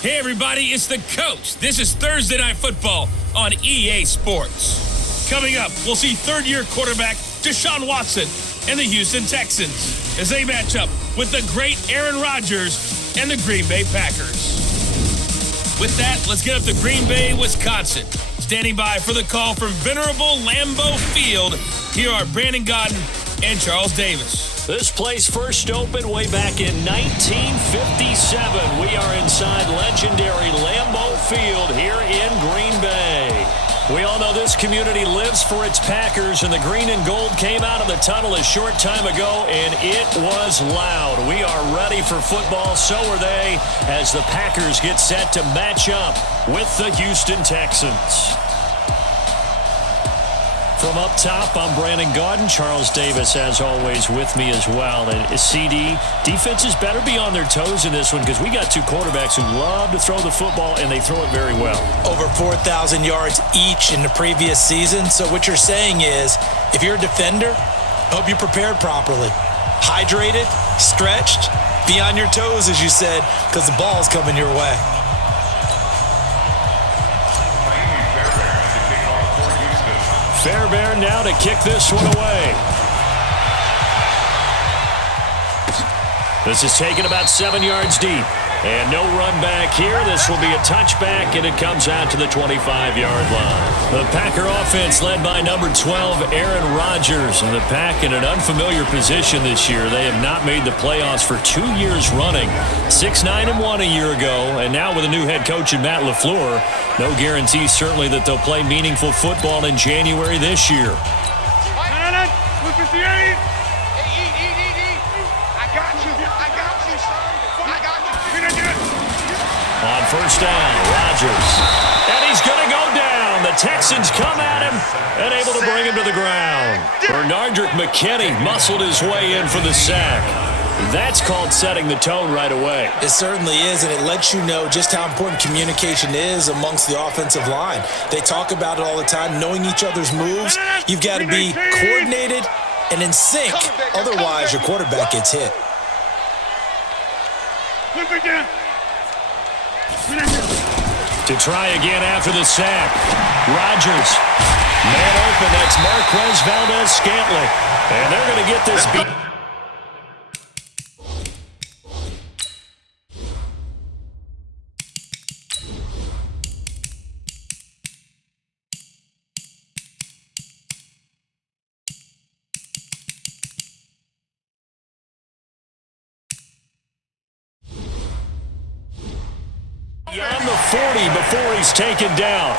Hey everybody, it's the coach. This is Thursday Night Football on EA Sports. Coming up, we'll see third-year quarterback Deshaun Watson and the Houston Texans as they match up with the great Aaron Rodgers and the Green Bay Packers. With that, let's get up to Green Bay, Wisconsin. Standing by for the call from venerable Lambeau Field, here are Brandon Gaudin and Charles Davis. This place first opened way back in 1957. We are inside legendary Lambeau Field here in Green Bay. We all know this community lives for its Packers, and the green and gold came out of the tunnel a short time ago, and it was loud. We are ready for football, so are they, as the Packers get set to match up with the Houston Texans. From up top, I'm Brandon Gaudin. Charles Davis, as always, with me as well. And CD, defenses better be on their toes in this one because we got two quarterbacks who love to throw the football, and they throw it very well. Over 4,000 yards each in the previous season. So what you're saying is, if you're a defender, hope you're prepared properly. Hydrated, stretched, be on your toes, as you said, because the ball's coming your way. Fairbairn now to kick this one away. This is taken about 7 yards deep. And no run back here. This will be a touchback, and it comes out to the 25-yard line. The Packer offense led by number 12, Aaron Rodgers. And the Pack in an unfamiliar position this year. They have not made the playoffs for 2 years running. 6-9-1 a year ago, and now with a new head coach in Matt LaFleur. No guarantee certainly that they'll play meaningful football in January this year. On first down, Rodgers. And he's going to go down. The Texans come at him and able to bring him to the ground. Bernardrick McKinney muscled his way in for the sack. That's called setting the tone right away. It certainly is, and it lets you know just how important communication is amongst the offensive line. They talk about it all the time, knowing each other's moves. You've got to be coordinated and in sync. Otherwise, your quarterback gets hit. To try again after the sack. Rodgers. Man open, that's Marquez Valdez-Scantling. And they're going to get this beat. Beyond the 40 before he's taken down.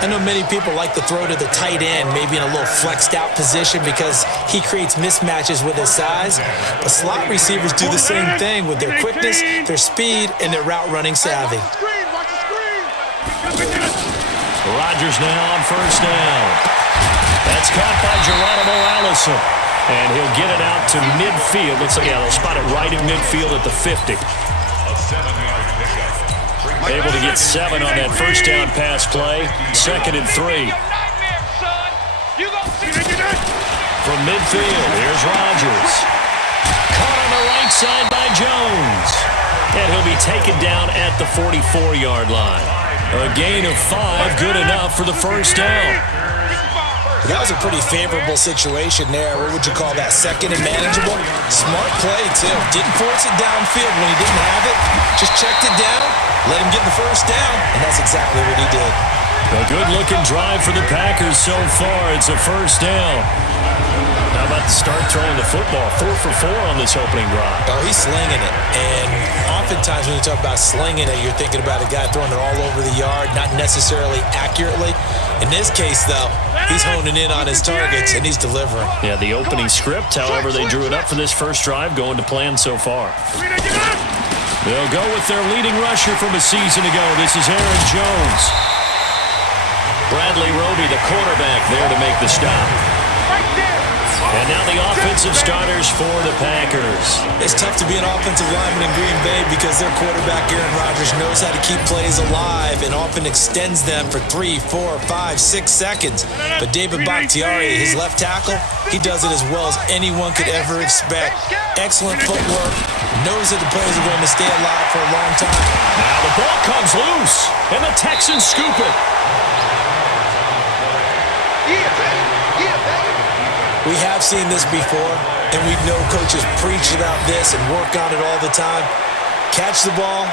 I know many people like to throw to the tight end, maybe in a little flexed out position because he creates mismatches with his size. But slot receivers do the same thing with their quickness, their speed, and their route running savvy. Rodgers now on first down. That's caught by Geronimo Allison. And he'll get it out to midfield. Looks like, they'll spot it right in midfield at the 50. Able to get 7 on that first down pass play. 2nd and 3. From midfield, here's Rodgers. Caught on the right side by Jones. And he'll be taken down at the 44-yard line. A gain of 5, good enough for the first down. That was a pretty favorable situation there. What would you call that? Second and manageable? Smart play, too. Didn't force it downfield when he didn't have it. Just checked it down, let him get the first down, and that's exactly what he did. A good-looking drive for the Packers so far. It's a first down. How about to start throwing the football? 4 for 4 on this opening drive. Oh, he's slinging it. And oftentimes when you talk about slinging it, you're thinking about a guy throwing it all over the yard, not necessarily accurately. In this case, though, he's honing in on his targets, and he's delivering. Yeah, the opening script, however, they drew it up for this first drive, going to plan so far. They'll go with their leading rusher from a season ago. This is Aaron Jones. Bradley Roby, the quarterback, there to make the stop. And now the offensive starters for the Packers. It's tough to be an offensive lineman in Green Bay because their quarterback, Aaron Rodgers, knows how to keep plays alive and often extends them for 3, 4, 5, 6 seconds. But David Bakhtiari, his left tackle, he does it as well as anyone could ever expect. Excellent footwork, knows that the players are going to stay alive for a long time. Now the ball comes loose, and the Texans scoop it. We have seen this before, and we know coaches preach about this and work on it all the time. Catch the ball.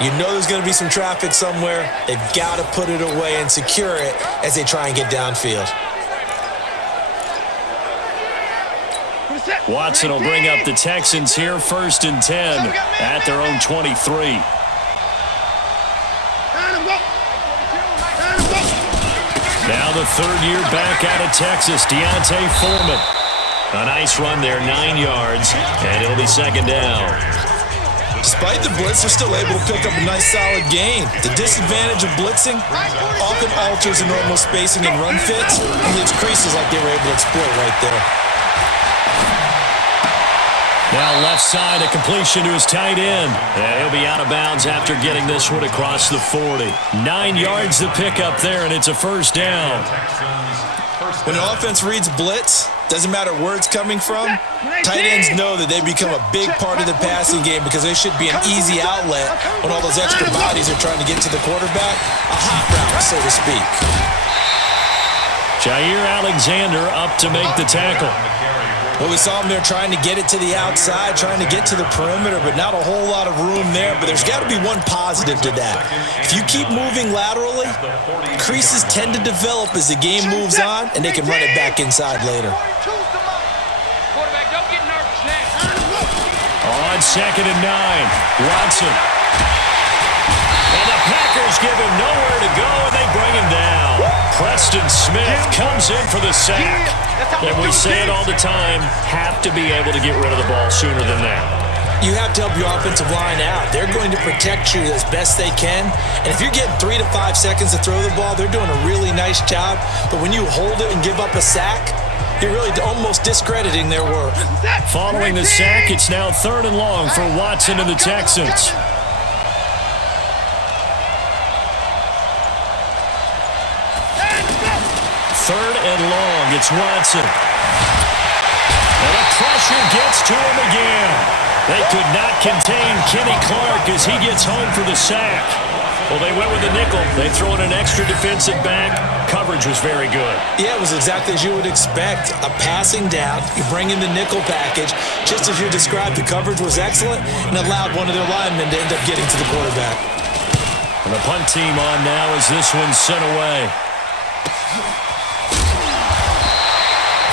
You know there's going to be some traffic somewhere. They've got to put it away and secure it as they try and get downfield. Watson will bring up the Texans here, 1st and 10 at their own 23. Now the third year back out of Texas, Deontay Foreman. A nice run there, 9 yards, and it'll be 2nd down. Despite the blitz, they're still able to pick up a nice solid gain. The disadvantage of blitzing often alters the normal spacing and run fits and leaves creases like they were able to exploit right there. Now left side, a completion to his tight end. And he'll be out of bounds after getting this one across the 40. 9 yards to pick up there, and it's a 1st down. When an offense reads blitz, doesn't matter where it's coming from, tight ends know that they become a big part of the passing game because they should be an easy outlet when all those extra bodies are trying to get to the quarterback. A hot route, so to speak. Jair Alexander up to make the tackle. Well, we saw him there trying to get it to the outside, trying to get to the perimeter, but not a whole lot of room there. But there's got to be one positive to that. If you keep moving laterally, creases tend to develop as the game moves on, and they can run it back inside later. On 2nd and 9, Watson. And the Packers give him nowhere to go, and they bring him down. Preston Smith comes in for the sack. And we say it all the time, have to be able to get rid of the ball sooner than that. You have to help your offensive line out. They're going to protect you as best they can. And if you're getting 3 to 5 seconds to throw the ball, they're doing a really nice job. But when you hold it and give up a sack, you're really almost discrediting their work. Following the sack, it's now 3rd and long for Watson and the Texans. 3rd and long, it's Watson. And the pressure gets to him again. They could not contain Kenny Clark as he gets home for the sack. Well, they went with the nickel. They throw in an extra defensive back. Coverage was very good. Yeah, it was exactly as you would expect. A passing down, you bring in the nickel package. Just as you described, the coverage was excellent and allowed one of their linemen to end up getting to the quarterback. And the punt team on now as this one's sent away.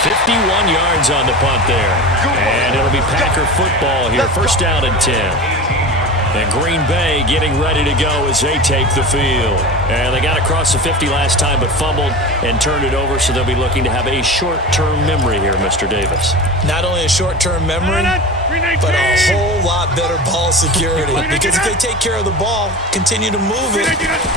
51 yards on the punt there. And it'll be Packer football here. 1st down and 10. And Green Bay getting ready to go as they take the field. And they got across the 50 last time but fumbled and turned it over, so they'll be looking to have a short-term memory here, Mr. Davis. Not only a short-term memory, but a whole lot better ball security. Because if they take care of the ball, continue to move it,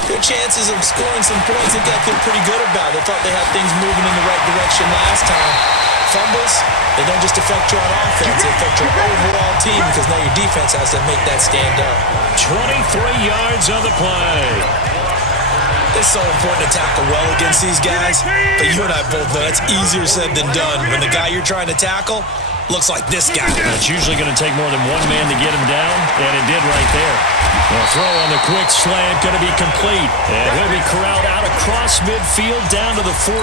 their chances of scoring some points, they've got to feel pretty good about. They thought they had things moving in the right direction last time. Fumbles, they don't just affect you on offense, they affect your overall team because now your defense has to make that stand up. 23 yards on the play. It's so important to tackle well against these guys, but you and I both know that's easier said than done when the guy you're trying to tackle looks like this guy. It's usually going to take more than one man to get him down, and it did right there. The throw on the quick slant going to be complete, and he'll be corralled out across midfield down to the 45.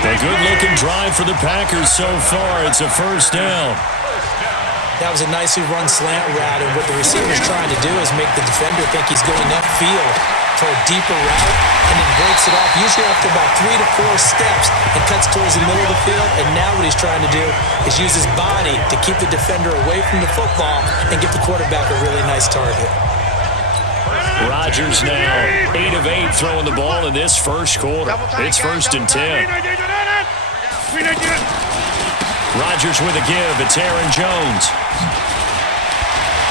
A good-looking drive for the Packers so far. It's a 1st down. That was a nicely run slant route, and what the receiver's trying to do is make the defender think he's going upfield for a deeper route, and then breaks it off, usually after about 3 to 4 steps, and cuts towards the middle of the field. And now what he's trying to do is use his body to keep the defender away from the football and give the quarterback a really nice target. Rodgers now 8 of 8 throwing the ball in this 1st quarter. It's 1st and 10. Rodgers with a give. It's Aaron Jones.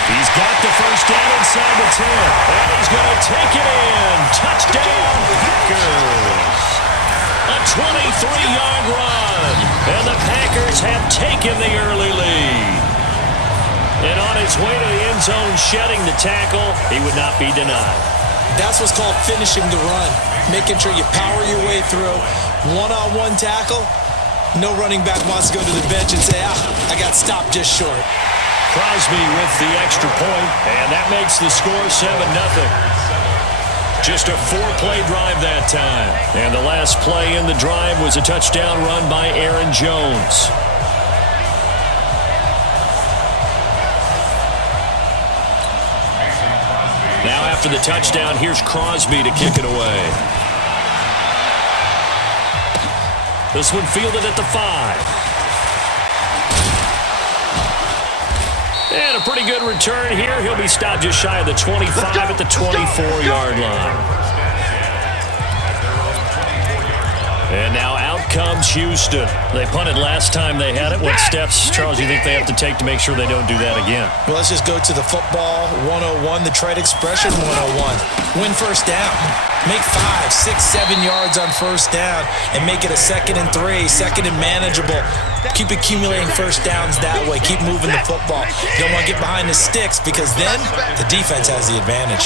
He's got the 1st down inside the 10, and he's going to take it in. Touchdown, Packers. A 23-yard run. And the Packers have taken the early lead. And on his way to the end zone, shedding the tackle, he would not be denied. That's what's called finishing the run. Making sure you power your way through. One-on-one tackle. No running back wants to go to the bench and say, I got stopped just short. Crosby with the extra point, and that makes the score 7-0. Just a 4-play drive that time. And the last play in the drive was a touchdown run by Aaron Jones. Now after the touchdown, here's Crosby to kick it away. This one fielded at the 5. And a pretty good return here. He'll be stopped just shy of the 25 at the 24-yard line. And now out comes Houston. They punted last time they had it. What steps, Charles, do you think they have to take to make sure they don't do that again? Well, let's just go to the football 101, the trade expression 101. Win first down. Make 5, 6, 7 yards on first down and make it a 2nd and 3, 2nd and manageable. Keep accumulating first downs that way. Keep moving the football. You don't want to get behind the sticks because then the defense has the advantage.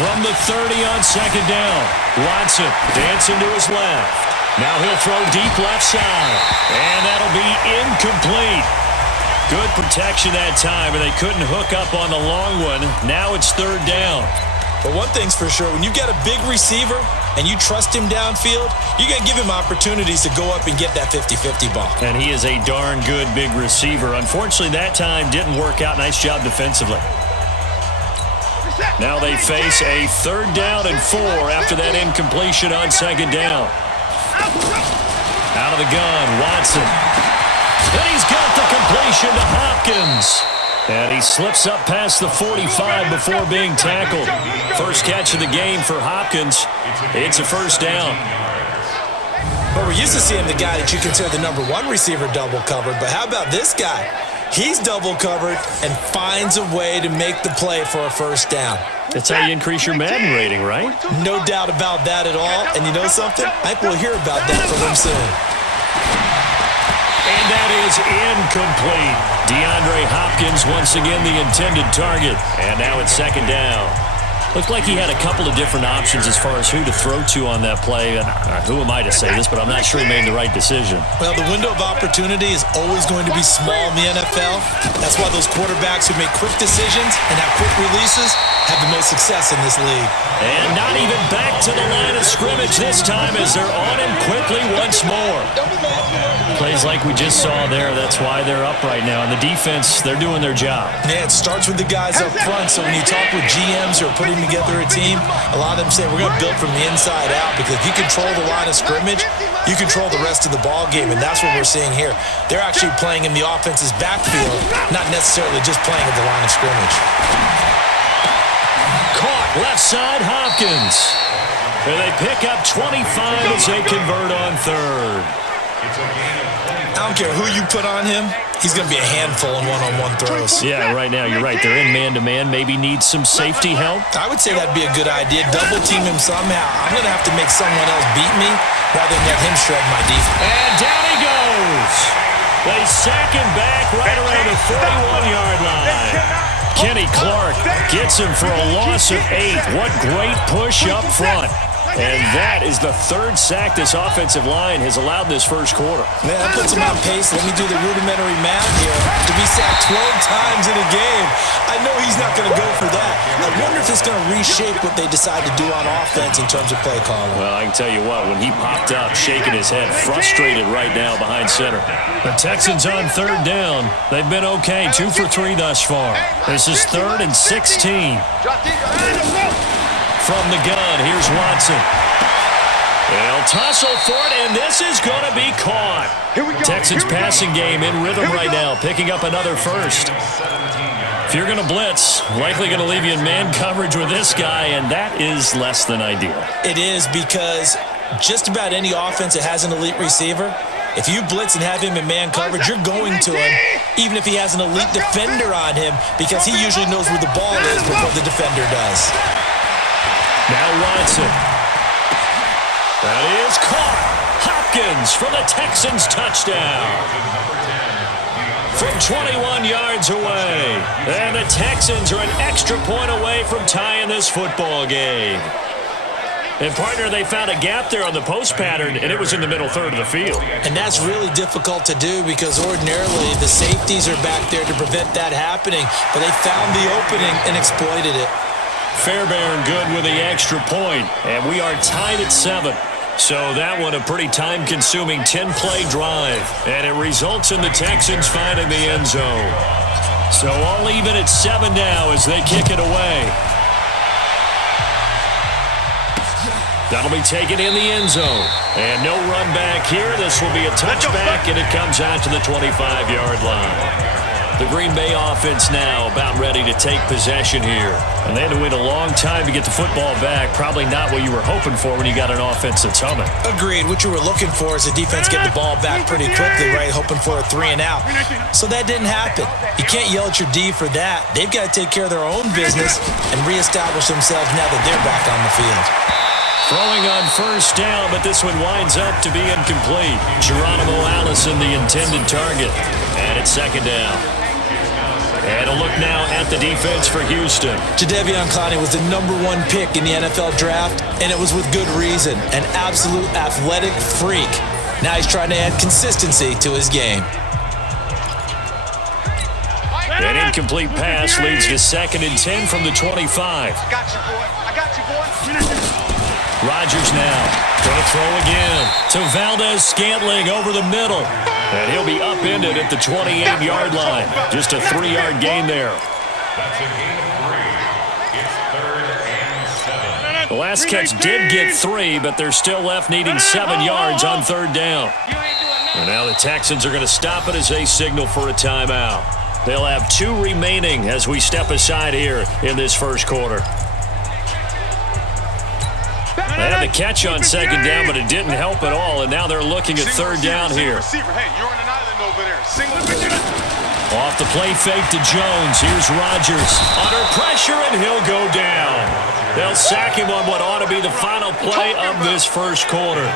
From the 30 on 2nd down, Watson dancing to his left. Now he'll throw deep left side, and that'll be incomplete. Good protection that time, and they couldn't hook up on the long one. Now it's 3rd down. But one thing's for sure, when you got a big receiver and you trust him downfield, you're going to give him opportunities to go up and get that 50-50 ball. And he is a darn good big receiver. Unfortunately, that time didn't work out. Nice job defensively. Now they face a 3rd down and 4 after that incompletion on 2nd down. Out of the gun, Watson. And he's got the completion to Hopkins. And he slips up past the 45 before being tackled. First catch of the game for Hopkins. It's a 1st down. But we're used to seeing the guy that you consider the number 1 receiver double covered. But how about this guy? He's double covered and finds a way to make the play for a 1st down. That's how you increase your Madden rating, right? No doubt about that at all. And you know something? I think we'll hear about that from him soon. And that is incomplete. DeAndre Hopkins once again the intended target. And now it's 2nd down. Looked like he had a couple of different options as far as who to throw to on that play. And who am I to say this, but I'm not sure he made the right decision. Well, the window of opportunity is always going to be small in the NFL. That's why those quarterbacks who make quick decisions and have quick releases have the most success in this league. And not even back to the line of scrimmage this time as they're on him quickly once more. Plays like we just saw there. That's why they're up right now. And the defense, they're doing their job. Yeah, it starts with the guys up front. So when you talk with GMs who are putting together a team, a lot of them say we're going to build from the inside out because if you control the line of scrimmage, you control the rest of the ball game, and that's what we're seeing here. They're actually playing in the offense's backfield, not necessarily just playing at the line of scrimmage. Caught left side, Hopkins. And they pick up 25 as they convert on 3rd. I don't care who you put on him. He's going to be a handful in one-on-one throws. Yeah, right now, you're right. They're in man-to-man. Maybe need some safety help. I would say that'd be a good idea. Double team him somehow. I'm going to have to make someone else beat me rather than let him shred my defense. And down he goes. They sack him back right around the 41-yard line. Kenny Clark gets him for a loss of 8. What great push up front. And that is the 3rd sack this offensive line has allowed this first quarter. Man, that puts him on pace. Let me do the rudimentary math here. To be sacked 12 times in a game, I know he's not going to go for that. I wonder if it's going to reshape what they decide to do on offense in terms of play calling. Well, I can tell you what, when he popped up, shaking his head, frustrated right now behind center. The Texans on 3rd down. They've been okay, 2 for 3 thus far. This is 3rd and 16. From the gun, here's Watson. They'll tussle for it, and this is going to be caught. Texans passing game in rhythm right now, picking up another 1st. If you're going to blitz, likely going to leave you in man coverage with this guy, and that is less than ideal. It is because just about any offense that has an elite receiver, if you blitz and have him in man coverage, you're going to him, even if he has an elite defender on him, because he usually knows where the ball is before the defender does. Now Watson That is caught. Hopkins for the Texans touchdown. From 21 yards away. And the Texans are an extra point away from tying this football game. And, partner, they found a gap there on the post pattern, and it was in the middle third of the field. And that's really difficult to do because ordinarily the safeties are back there to prevent that happening, but they found the opening and exploited it. Fairbairn good with the extra point, and we are tied at 7. So that one a pretty time-consuming 10-play drive, and it results in the Texans finding the end zone. So all even at 7 now as they kick it away. That'll be taken in the end zone. And no run back here. This will be a touchback, and it comes out to the 25-yard line. The Green Bay offense now about ready to take possession here. And they had to wait a long time to get the football back. Probably not what you were hoping for when you got an offense that's humming. Agreed. What you were looking for is the defense get the ball back pretty quickly, right? Hoping for a 3 and out. So that didn't happen. You can't yell at your D for that. They've got to take care of their own business and reestablish themselves now that they're back on the field. Throwing on first down, but this one winds up to be incomplete. Geronimo Allison, the intended target. And it's second down. And a look now at the defense for Houston. Jadeveon Clowney was the #1 pick in the NFL draft, and it was with good reason. An absolute athletic freak. Now he's trying to add consistency to his game. An incomplete pass leads to 2nd and 10 from the 25. I got you, boy. I got you, boy. Rodgers now going to throw again to Valdez-Scantling over the middle. And he'll be upended at the 28-yard line. Just a 3-yard gain there. That's a gain of 3. It's 3rd and 7. The last catch did get 3, but they're still left needing 7 yards on 3rd down. And now the Texans are going to stop it as they signal for a timeout. They'll have 2 remaining as we step aside here in this first quarter. They had the catch on 2nd down, but it didn't help at all, and now they're looking at 3rd down here. Hey, you're on an island over there. Single. Off the play fake to Jones. Here's Rodgers. Under pressure, and he'll go down. They'll sack him on what ought to be the final play of this first quarter.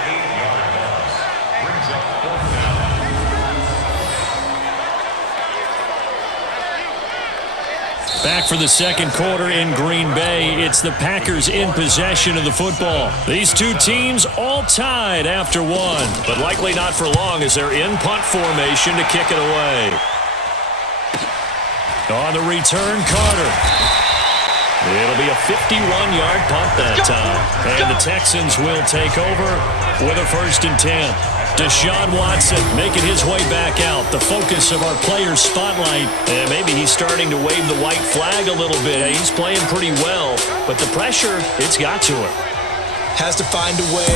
Back for the second quarter in Green Bay. It's the Packers in possession of the football. These two teams all tied after 1, but likely not for long as they're in punt formation to kick it away. On the return, Carter. It'll be a 51-yard punt that time. And the Texans will take over with a 1st and 10. Deshaun Watson making his way back out, the focus of our players' spotlight. And maybe he's starting to wave the white flag a little bit. He's playing pretty well, but the pressure, it's got to him. Has to find a way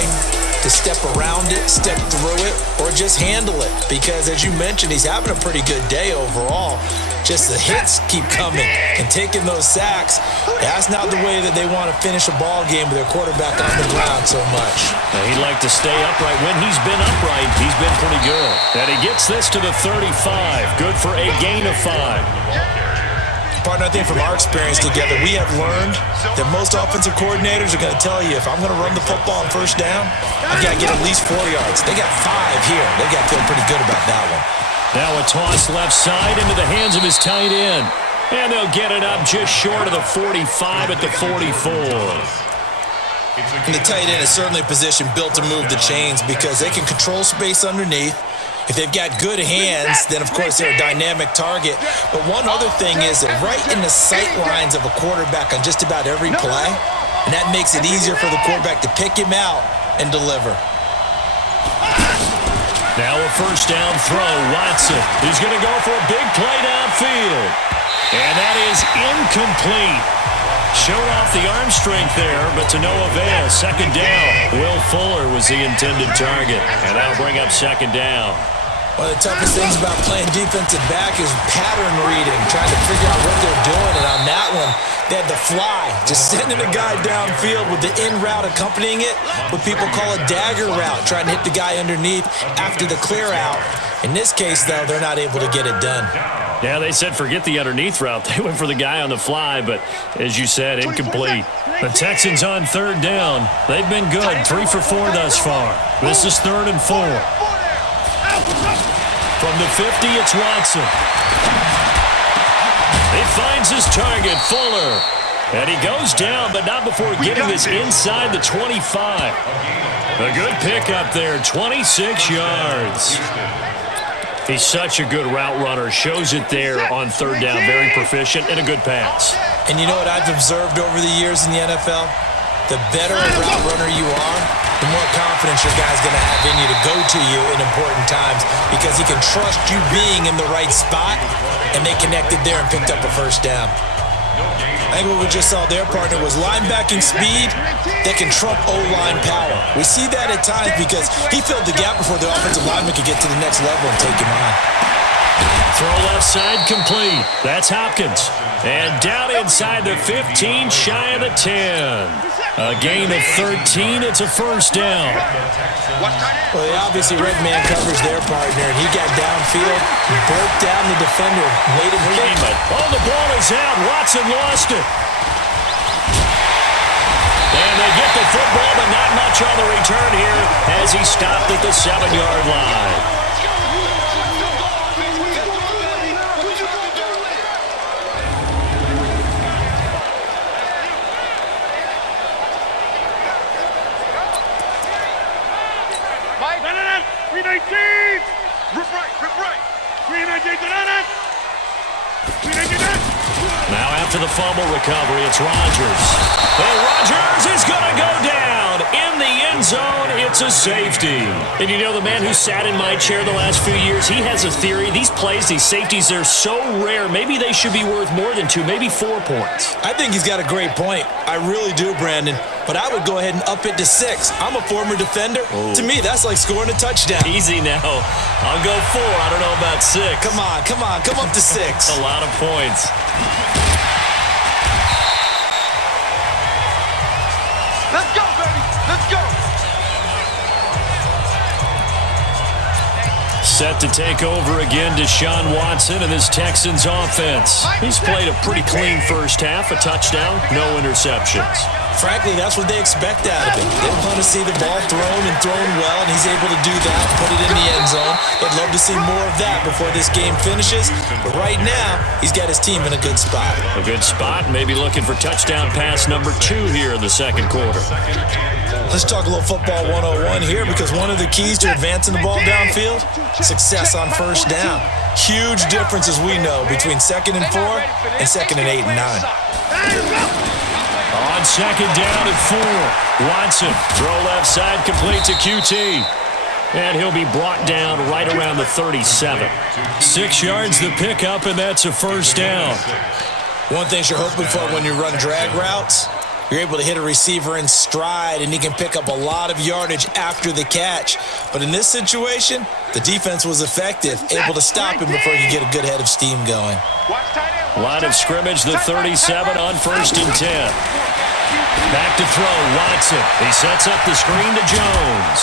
to step around it, step through it, or just handle it. Because as you mentioned, he's having a pretty good day overall. Just the hits keep coming and taking those sacks. That's not the way that they want to finish a ball game with their quarterback on the ground so much. Now, he'd like to stay upright. When he's been upright, he's been pretty good. And he gets this to the 35. Good for a gain of 5. Partner, I think from our experience together, we have learned that most offensive coordinators are going to tell you, if I'm going to run the football on 1st down, I've got to get at least 4 yards. They got 5 here. They got to feel pretty good about that one. Now a toss left side into the hands of his tight end. And they'll get it up just short of the 45 at the 44. And the tight end is certainly a position built to move the chains because they can control space underneath. If they've got good hands, then, of course, they're a dynamic target. But one other thing is that right in the sight lines of a quarterback on just about every play, and that makes it easier for the quarterback to pick him out and deliver. Now a 1st down throw. Watson is going to go for a big play downfield. And that is incomplete. Showed off the arm strength there, but to no avail. 2nd down. Will Fuller was the intended target. And that'll bring up 2nd down. One of the toughest things about playing defensive back is pattern reading, trying to figure out what they're doing. And on that one, they had the fly, just sending a guy downfield with the in route accompanying it, what people call a dagger route, trying to hit the guy underneath after the clear out. In this case, though, they're not able to get it done. Yeah, they said forget the underneath route. They went for the guy on the fly, but as you said, incomplete. The Texans on third down. They've been good, 3 for 4 thus far. This is 3rd and 4. From the 50, it's Watson. He finds his target, Fuller. And he goes down, but not before getting this inside the 25. A good pickup there, 26 yards. He's such a good route runner. Shows it there on third down. Very proficient and a good pass. And you know what I've observed over the years in the NFL? The better a route runner you are, the more confidence your guy's going to have in you to go to you in important times because he can trust you being in the right spot, and they connected there and picked up a first down. I think what we just saw their partner was linebacking speed that can trump O-line power. We see that at times because he filled the gap before the offensive lineman could get to the next level and take him on. Throw left side complete. That's Hopkins. And down inside the 15, shy of the 10. A gain of 13. It's a first down. Well, they obviously red man covers their partner, and he got downfield, broke down the defender, made him kick. Oh, the ball is out. Watson lost it. And they get the football, but not much on the return here as he stopped at the 7-yard line. Now after the fumble recovery, it's Rodgers. And Rodgers is going to go down in the end zone. It's a safety. And you know, the man who sat in my chair the last few years, he has a theory. These plays, these safeties, they're so rare. Maybe they should be worth more than 2, maybe 4 points. I think he's got a great point. I really do, Brandon. But I would go ahead and up it to 6. I'm a former defender. Oh. To me, that's like scoring a touchdown. Easy now. I'll go 4. I don't know about 6. Come on. Come up to 6. A lot of points. Let's go, baby. Let's go. Set to take over again, Deshaun Watson and this Texans offense. He's played a pretty clean first half, a touchdown, no interceptions. Frankly, that's what they expect out of him. They want to see the ball thrown and thrown well, and he's able to do that, put it in the end zone. They'd love to see more of that before this game finishes. But right now, he's got his team in a good spot. A good spot, maybe looking for touchdown pass number 2 here in the second quarter. Let's talk a little football 101 here, because one of the keys to advancing the ball downfield, success on first down. Huge difference, as we know, between 2nd and 4 and 2nd and 8 and 9. On second down at 4, Watson, throw left side, complete to QT. And he'll be brought down right around the 37. 6 yards the pickup, and that's a first down. One thing you're hoping for when you run drag routes, you're able to hit a receiver in stride, and he can pick up a lot of yardage after the catch. But in this situation, the defense was effective, able to stop him before he could get a good head of steam going. Line of scrimmage, the 37 on 1st and 10. Back to throw, Watson. He sets up the screen to Jones.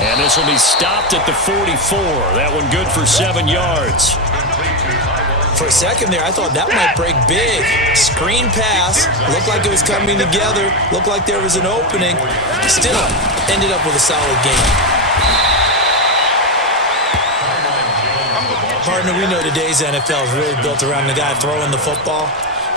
And this will be stopped at the 44. That one good for 7 yards. For a second there, I thought that might break big. Screen pass. Looked like it was coming together. Looked like there was an opening. Still ended up with a solid game. Partner, we know today's NFL is really built around the guy throwing the football.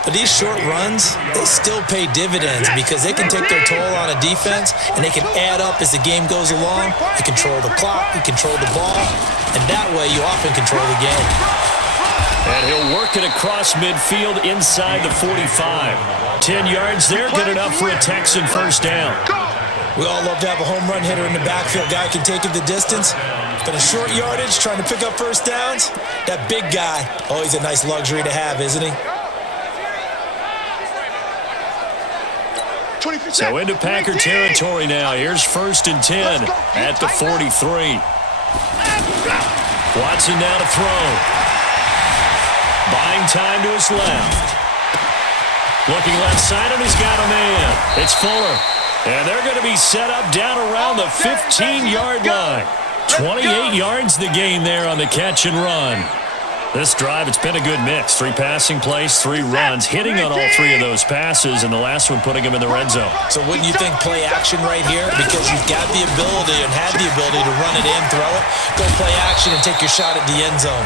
But these short runs, they still pay dividends because they can take their toll on a defense, and they can add up as the game goes along. You control the clock, you control the ball, and that way you often control the game. And he'll work it across midfield inside the 45. 10 yards there, good enough for a Texan first down. We all love to have a home run hitter in the backfield. Guy can take it the distance. But a short yardage, trying to pick up first downs, that big guy, always a nice luxury to have, isn't he? So into Packer territory now. Here's 1st and 10 at the 43. Watson now to throw. Buying time to his left. Looking left side, and he's got a man. It's Fuller. And they're going to be set up down around the 15-yard line. 28 yards the gain there on the catch and run. This drive, it's been a good mix. 3 passing plays, 3 runs, hitting on all 3 of those passes, and the last one putting him in the red zone. So wouldn't you think play action right here? Because you've got the ability and had the ability to run it in, throw it, go play action, and take your shot at the end zone.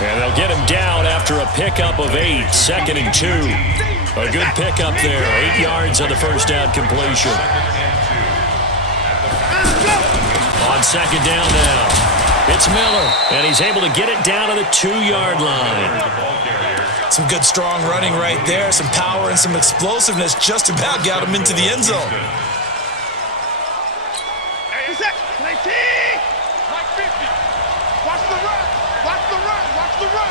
And they'll get him down after a pickup of 8, 2nd and 2. A good pickup there, 8 yards on the first down completion. On 2nd down now. It's Miller, and he's able to get it down to the 2-yard line. Some good strong running right there, some power and some explosiveness just about got him into the end zone. Hey, it's that. Play T. Like 50. Watch the run. Watch the run. Watch the run.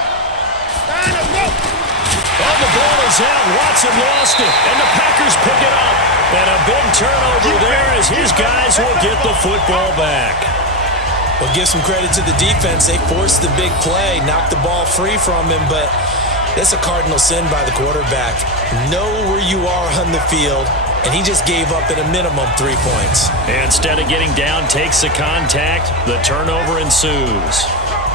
And a rope. Oh, the ball is out. Watson lost it, and the Packers pick it up. And a big turnover there as his guys will get the football back. Well, give some credit to the defense. They forced the big play, knocked the ball free from him, but that's a cardinal sin by the quarterback. Know where you are on the field, and he just gave up at a minimum 3 points. Instead of getting down, takes the contact. The turnover ensues.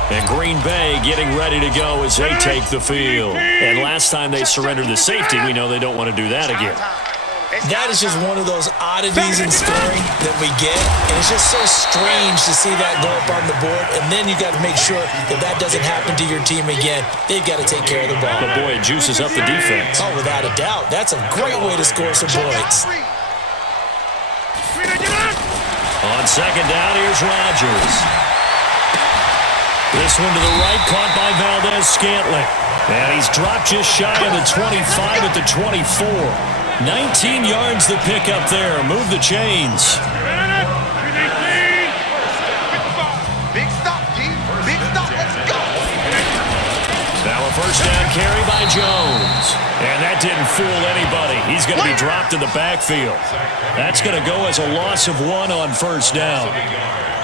And Green Bay getting ready to go as they take the field. And last time they surrendered the safety, we know they don't want to do that again. That is just one of those oddities in scoring that we get, and it's just so strange to see that go up on the board, and then you got to make sure that that doesn't happen to your team again. They've got to take care of the ball. But boy, it juices up the defense. Oh, without a doubt. That's a great way to score some points. On 2nd down, here's Rodgers. This one to the right, caught by Valdez-Scantling. And he's dropped just shy of the 25 at the 24. 19 yards the pick up there. Move the chains. Big stop, G. Big stop. Let's go. Now a first down carry by Jones. And that didn't fool anybody. He's going to be dropped in the backfield. That's going to go as a loss of 1 on first down.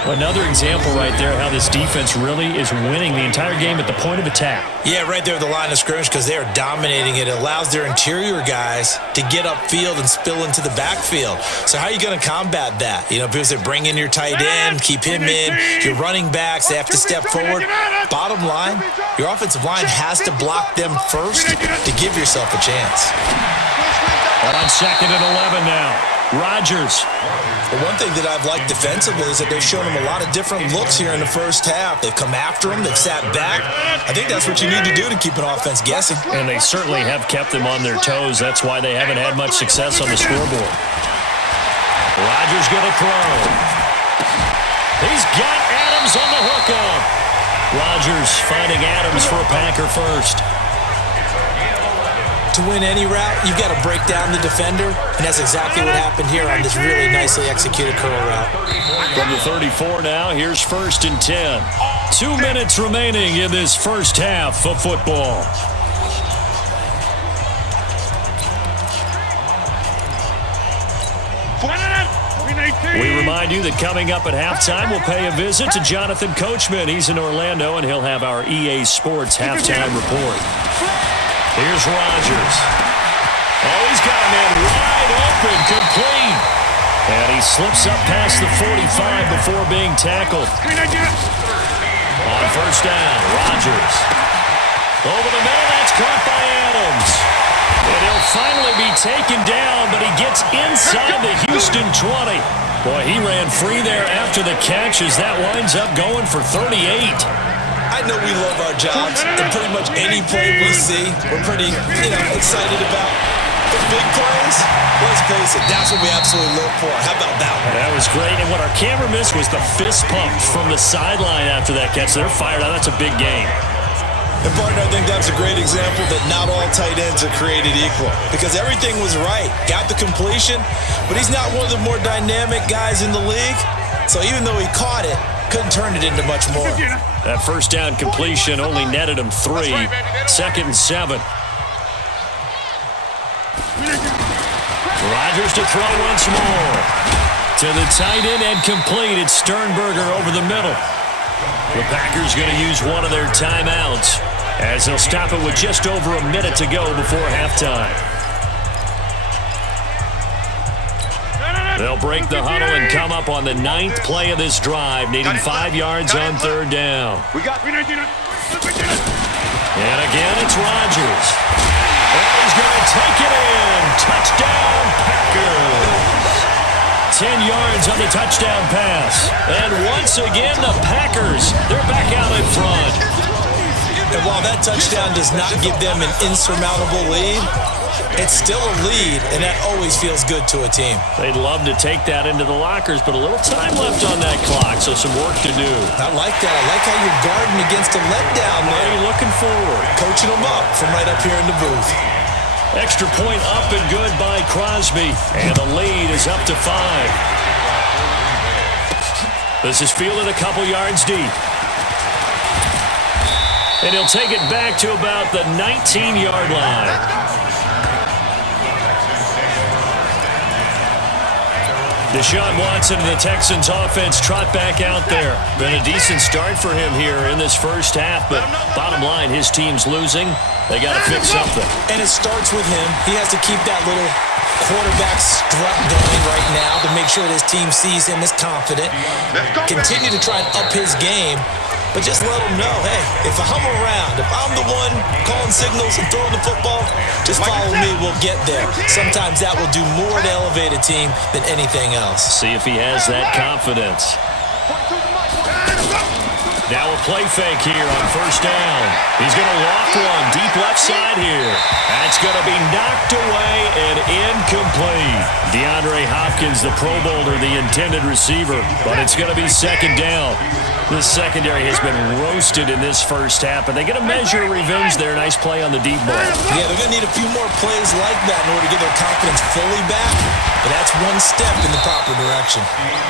Another example right there how this defense really is winning the entire game at the point of attack. Yeah, right there at the line of scrimmage because they are dominating it. It allows their interior guys to get upfield and spill into the backfield. So how are you going to combat that? You know, because they bring in your tight end, keep him in. Your running backs, they have to step forward. Bottom line, your offensive line has to block them first to give yourself a chance. On 2nd and 11 now. Rodgers. The one thing that I've liked defensively is that they've shown him a lot of different looks here in the first half. They've come after him. They've sat back. I think that's what you need to do to keep an offense guessing. And they certainly have kept them on their toes. That's why they haven't had much success on the scoreboard. Rodgers going to throw. He's got Adams on the hook up. Rodgers finding Adams for a Packer first. To win any route, you've got to break down the defender, and that's exactly what happened here on this really nicely executed curl route. From the 34 now, here's 1st and 10. 2 minutes remaining in this first half of football. We remind you that coming up at halftime, we'll pay a visit to Jonathan Coachman. He's in Orlando, and he'll have our EA Sports halftime report. Here's Rodgers. Oh, he's got a man wide open, complete. And he slips up past the 45 before being tackled. On first down, Rodgers. Over the middle, that's caught by Adams. And he'll finally be taken down, but he gets inside the Houston 20. Boy, he ran free there after the catch as that winds up going for 38. I know we love our jobs, and pretty much any play we see, we're pretty, excited about. The big plays, let's face it, that's what we absolutely live for. How about that one? That was great, and what our camera missed was the fist pump from the sideline after that catch. They're fired out. That's a big game. And, partner, I think that's a great example that not all tight ends are created equal because everything was right. Got the completion, but he's not one of the more dynamic guys in the league, so even though he caught it, couldn't turn it into much more. That first down completion only netted him 3. 2nd and 7. Rodgers to throw once more. To the tight end and complete. It's Sternberger over the middle. The Packers going to use one of their timeouts as they'll stop it with just over a minute to go before halftime. They'll break the huddle and come up on the 9th play of this drive, needing 5 yards on 3rd down. Rodgers. And he's going to take it in. Touchdown, Packers. 10 yards on the touchdown pass. And once again, the Packers, they're back out in front. And while that touchdown does not give them an insurmountable lead, it's still a lead, and that always feels good to a team. They'd love to take that into the lockers, but a little time left on that clock, so some work to do. I like that. I like how you're guarding against a letdown there. Mighty looking forward. Coaching them up from right up here in the booth. Extra point up and good by Crosby, and the lead is up to 5. This is fielded a couple yards deep. And he'll take it back to about the 19-yard line. Deshaun Watson and the Texans offense trot back out there. Been a decent start for him here in this first half, but bottom line, his team's losing. They got to fix something. And it starts with him. He has to keep that little quarterback strut going right now to make sure that his team sees him as confident. Continue to try and up his game, but just let him know, hey, if I'm around, if I'm the one calling signals and throwing the football, just follow me, we'll get there. Sometimes that will do more to elevate a team than anything else. See if he has that confidence. Now a play fake here on first down. He's going to loft one deep left side here. That's going to be knocked away and incomplete. DeAndre Hopkins, the Pro Bowler, the intended receiver, but it's going to be second down. The secondary has been roasted in this first half, but they get a measure of revenge there. Nice play on the deep ball. Yeah, they're going to need a few more plays like that in order to get their confidence fully back, but that's one step in the proper direction.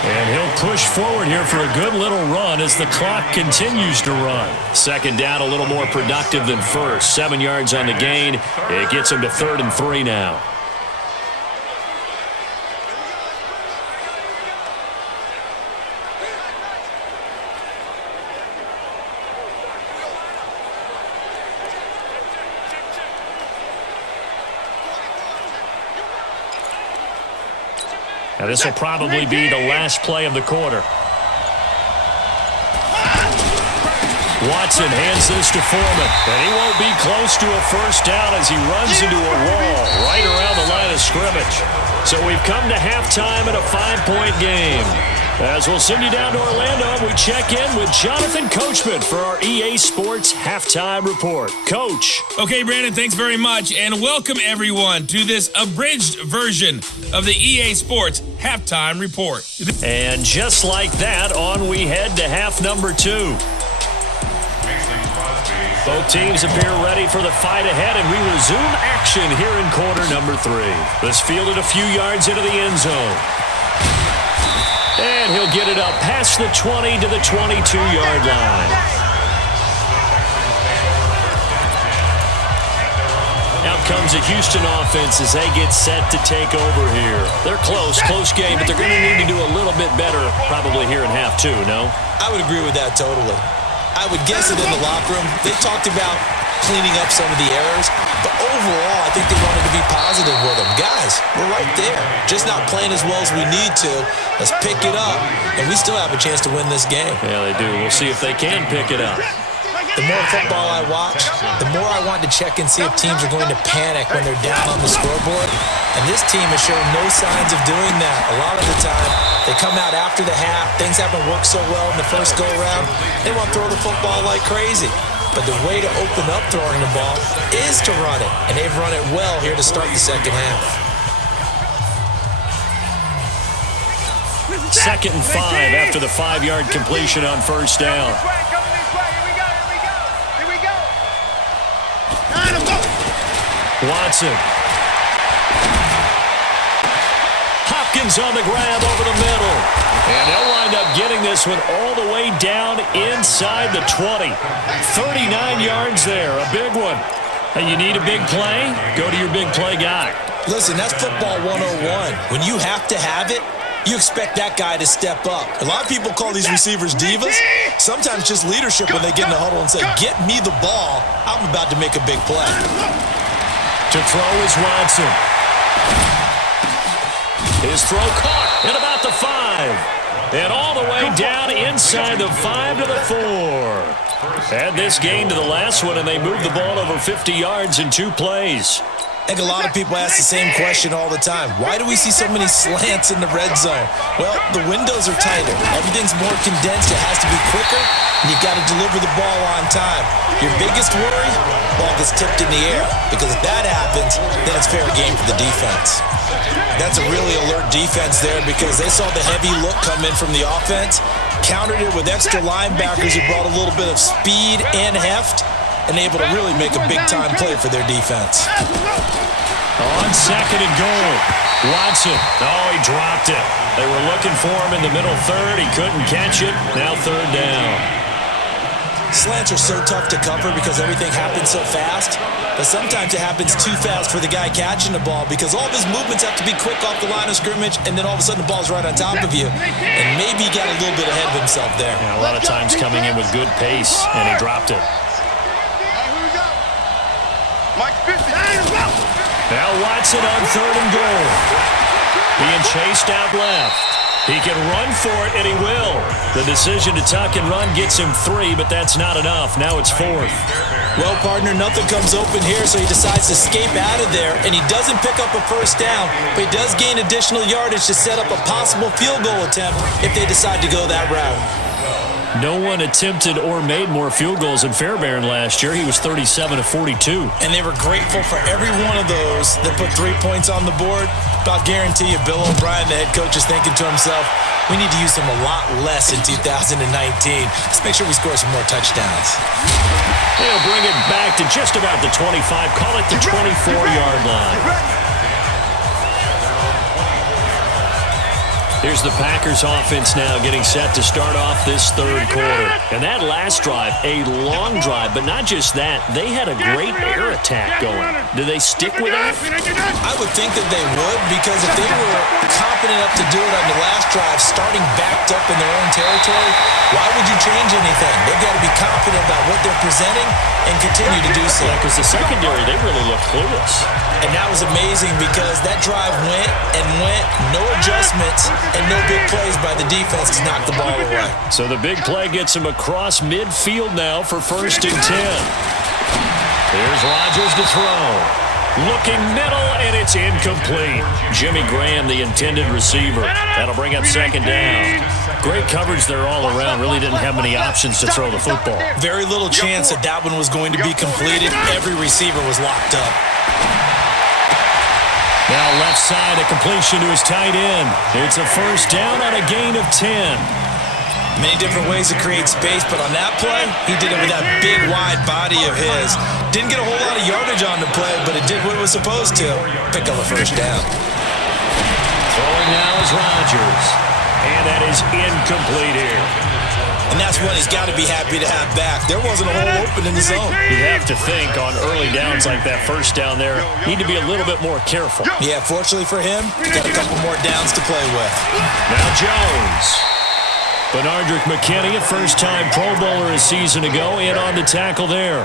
And he'll push forward here for a good little run as the clock continues to run. Second down, a little more productive than first. 7 yards on the gain. It gets him to 3rd and 3 now. Now this will probably be the last play of the quarter. Watson hands this to Foreman, and he won't be close to a first down as he runs into a wall right around the line of scrimmage. So we've come to halftime in a 5-point game. As we'll send you down to Orlando, we check in with Jonathan Coachman for our EA Sports Halftime Report. Coach. Okay, Brandon, thanks very much, and welcome everyone to this abridged version of the EA Sports Halftime Report. And just like that, on we head to half number 2. Both teams appear ready for the fight ahead, and we resume action here in quarter number 3. This fielded a few yards into the end zone. And he'll get it up past the 20 to the 22-yard line. Out comes the Houston offense as they get set to take over here. They're close game, but they're going to need to do a little bit better probably here in half 2, no? I would agree with that totally. I would guess it in the locker room. They talked about cleaning up some of the errors, but overall, I think they wanted to be positive with them. Guys, we're right there. Just not playing as well as we need to. Let's pick it up, and we still have a chance to win this game. Yeah, they do. We'll see if they can pick it up. The more football I watch, the more I want to check and see if teams are going to panic when they're down on the scoreboard. And this team has shown no signs of doing that. A lot of the time, they come out after the half. Things haven't worked so well in the first go-around. They want to throw the football like crazy. But the way to open up throwing the ball is to run it. And they've run it well here to start the second half. 2nd and 5 after the 5-yard completion on first down. Watson. Hopkins on the grab over the middle. And they'll wind up getting this one all the way down inside the 20. 39 yards there, a big one. And you need a big play? Go to your big play guy. Listen, that's football 101. When you have to have it, you expect that guy to step up. A lot of people call these receivers divas. Sometimes just leadership when they get in the huddle and say, get me the ball. I'm about to make a big play. To throw is Watson. His throw caught at about the 5. And all the way down inside the 5 to the 4. Add this gain to the last one, and they moved the ball over 50 yards in 2 plays. I think a lot of people ask the same question all the time. Why do we see so many slants in the red zone? Well, the windows are tighter. Everything's more condensed. It has to be quicker, and you've got to deliver the ball on time. Your biggest worry? Ball gets tipped in the air, because if that happens, then it's fair game for the defense. That's a really alert defense there because they saw the heavy look come in from the offense, countered it with extra linebackers who brought a little bit of speed and heft, and able to really make a big-time play for their defense. On 2nd and goal, Watson. Oh, he dropped it. They were looking for him in the middle third. He couldn't catch it. Now 3rd down. Slants are so tough to cover because everything happens so fast, but sometimes it happens too fast for the guy catching the ball because all of his movements have to be quick off the line of scrimmage, and then all of a sudden the ball's right on top of you, and maybe he got a little bit ahead of himself there. Yeah, a lot of times coming in with good pace, and he dropped it. Now Watson on 3rd and goal. Being chased out left. He can run for it, and he will. The decision to tuck and run gets him 3, but that's not enough. Now it's 4th. Well, partner, nothing comes open here, so he decides to escape out of there, and he doesn't pick up a first down, but he does gain additional yardage to set up a possible field goal attempt if they decide to go that route. No one attempted or made more field goals than Fairbairn last year. He was 37 of 42. And they were grateful for every one of those that put 3 points on the board. But I'll guarantee you, Bill O'Brien, the head coach, is thinking to himself, we need to use him a lot less in 2019. Let's make sure we score some more touchdowns. They'll bring it back to just about the 25. Call it the 24-yard line. Here's the Packers offense now getting set to start off this 3rd quarter. And that last drive, a long drive, but not just that. They had a great air attack going. Do they stick with that? I would think that they would, because if they were confident enough to do it on the last drive, starting backed up in their own territory, why would you change anything? They've got to be confident about what they're presenting and continue to do so. Yeah, because the secondary, they really looked clueless. And that was amazing because that drive went and went, no adjustments, and no big plays by the defense to knock the ball away. So the big play gets him across midfield now for 1st and 10. Here's Rodgers to throw. Looking middle, and it's incomplete. Jimmy Graham, the intended receiver. That'll bring up 2nd down. Great coverage there all around. Really didn't have many options to throw the football. Very little chance that that one was going to be completed. Every receiver was locked up. Now left side, a completion to his tight end. It's a 1st down on a gain of 10. Many different ways to create space, but on that play, he did it with that big, wide body of his. Didn't get a whole lot of yardage on the play, but it did what it was supposed to. Pick up a 1st down. Throwing now is Rodgers. And that is incomplete here. And that's one he's got to be happy to have back. There wasn't a hole open in the zone. You have to think on early downs like that 1st down there, need to be a little bit more careful. Yeah, fortunately for him, he's got a couple more downs to play with. Now Jones. Benardrick McKinney, a first-time Pro Bowler a season ago, in on the tackle there.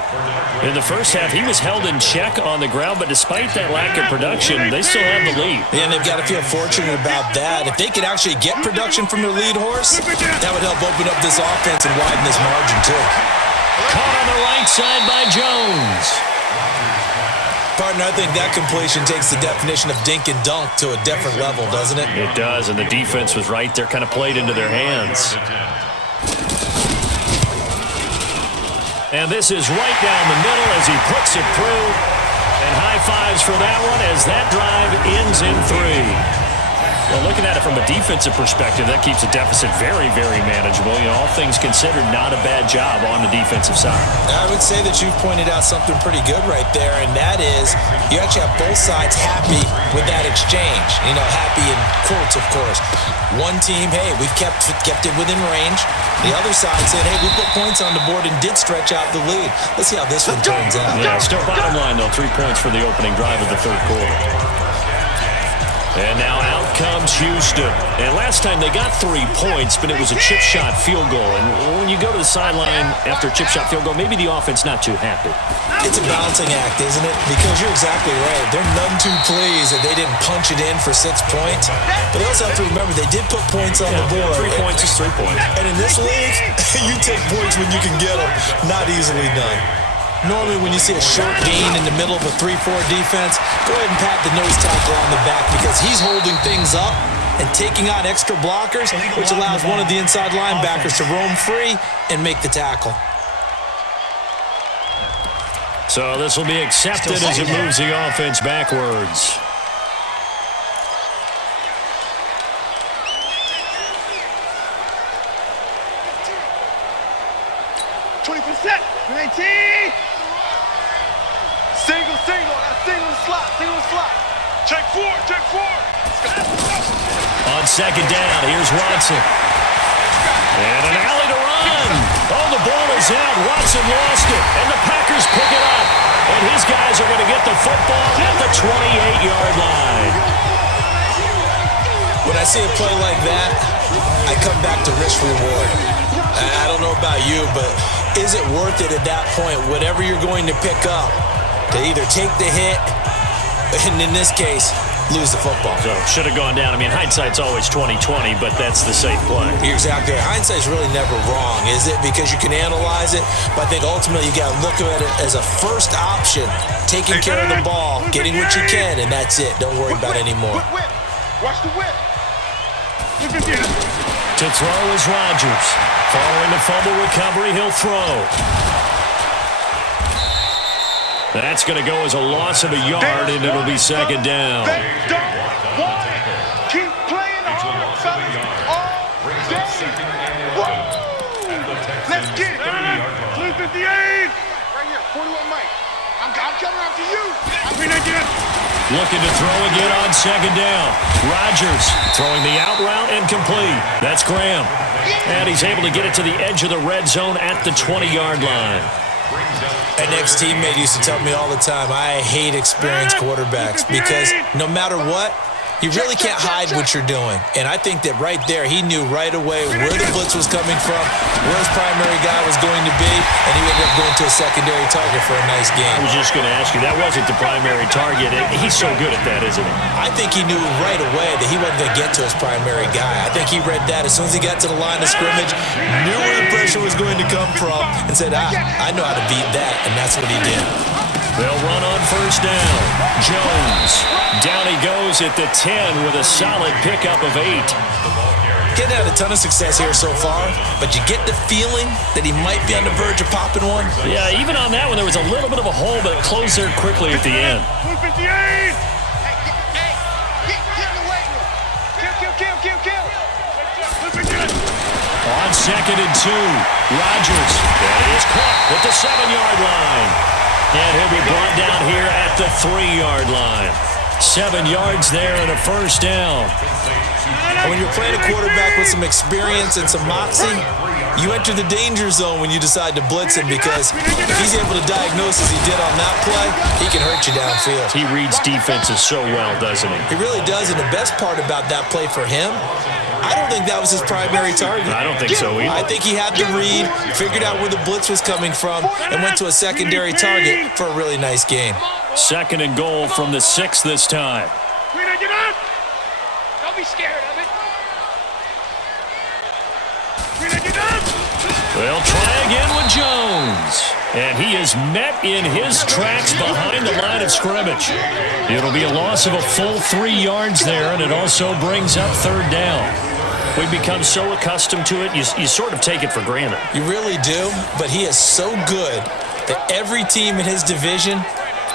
In the first half, he was held in check on the ground, but despite that lack of production, they still have the lead. Yeah, and they've got to feel fortunate about that. If they could actually get production from their lead horse, that would help open up this offense and widen this margin, too. Caught on the right side by Jones. Partner, I think that completion takes the definition of dink and dunk to a different level, doesn't it? It does, and the defense was right there, kind of played into their hands. And this is right down the middle as he puts it through. And high fives for that one as that drive ends in 3. Well, looking at it from a defensive perspective, that keeps the deficit very, very manageable. You know, all things considered, not a bad job on the defensive side. I would say that you've pointed out something pretty good right there, and that is you actually have both sides happy with that exchange. You know, happy in quotes, of course. One team, hey, we've kept it within range. The other side said, hey, we put points on the board and did stretch out the lead. Let's see how this one turns out. Yeah, still bottom line, though, 3 points for the opening drive of the 3rd quarter. And now out comes Houston. And last time they got 3 points, but it was a chip shot field goal. And when you go to the sideline after a chip shot field goal, maybe the offense not too happy. It's a balancing act, isn't it? Because you're exactly right. They're none too pleased that they didn't punch it in for 6 points. But they also have to remember they did put points on the board. 3 points is 3 points. And in this league, you take points when you can get them. Not easily done. Normally, when you see a short gain in the middle of a 3-4 defense, go ahead and pat the nose tackle on the back because he's holding things up and taking on extra blockers, which allows one of the inside linebackers to roam free and make the tackle. So this will be accepted as it moves the offense backwards. Check four. On second down, here's Watson. And an alley to run. Oh, the ball is out. Watson lost it, and the Packers pick it up. And his guys are going to get the football at the 28-yard line. When I see a play like that, I come back to risk reward. I don't know about you, but is it worth it at that point, whatever you're going to pick up, to either take the hit, and in this case, lose the football? So should have gone down. I mean, hindsight's always 20/20, but that's the safe play. You're exactly right. Hindsight's really never wrong, is it? Because you can analyze it, but I think ultimately you got to look at it as a first option, taking care of the ball, getting what you can, and that's it. Don't worry about any more. Watch the whip. To throw is Rodgers. Following the fumble recovery, he'll throw. That's going to go as a loss of a yard, and it'll be second down. They don't want it. Keep playing hard, fellas, all day. Let's get it. 258. Right here, 41 Mike. I'm coming after you. Looking to throw again on second down. Rodgers throwing the out route and complete. That's Graham. And he's able to get it to the edge of the red zone at the 20-yard line. An ex-teammate used to tell me all the time, I hate experienced quarterbacks because no matter what, you really can't hide what you're doing. And I think that right there, he knew right away where the blitz was coming from, where his primary guy was going to be, and he ended up going to a secondary target for a nice game. I was just going to ask you, that wasn't the primary target. He's so good at that, isn't he? I think he knew right away that he wasn't going to get to his primary guy. I think he read that as soon as he got to the line of scrimmage, knew where the pressure was going to come from, and said, I know how to beat that, and that's what he did. They'll run on first down. Jones. Down he goes at the 10 with a solid pickup of 8. Getting had a ton of success here so far, but you get the feeling that he might be on the verge of popping one. Yeah, even on that one, there was a little bit of a hole, but it closed there quickly at the end. 158. Hey, get in the weight room. Kill. On second and 2, Rodgers. And he is caught at the 7-yard line. And he'll be brought down here at the 3-yard line. 7 yards there and a first down. And when you're playing a quarterback with some experience and some moxie, you enter the danger zone when you decide to blitz him because if he's able to diagnose as he did on that play, he can hurt you downfield. He reads defenses so well, doesn't he? He really does, and the best part about that play for him, I don't think that was his primary target. I don't think so either. I think he had to read, figured out where the blitz was coming from, and went to a secondary target for a really nice game. Second and goal from the 6 this time. Get up. Don't be scared of it. They'll try again with Jones. And he is met in his tracks behind the line of scrimmage. It'll be a loss of a full 3 yards there, and it also brings up third down. We've become so accustomed to it, you sort of take it for granted. You really do, but he is so good that every team in his division,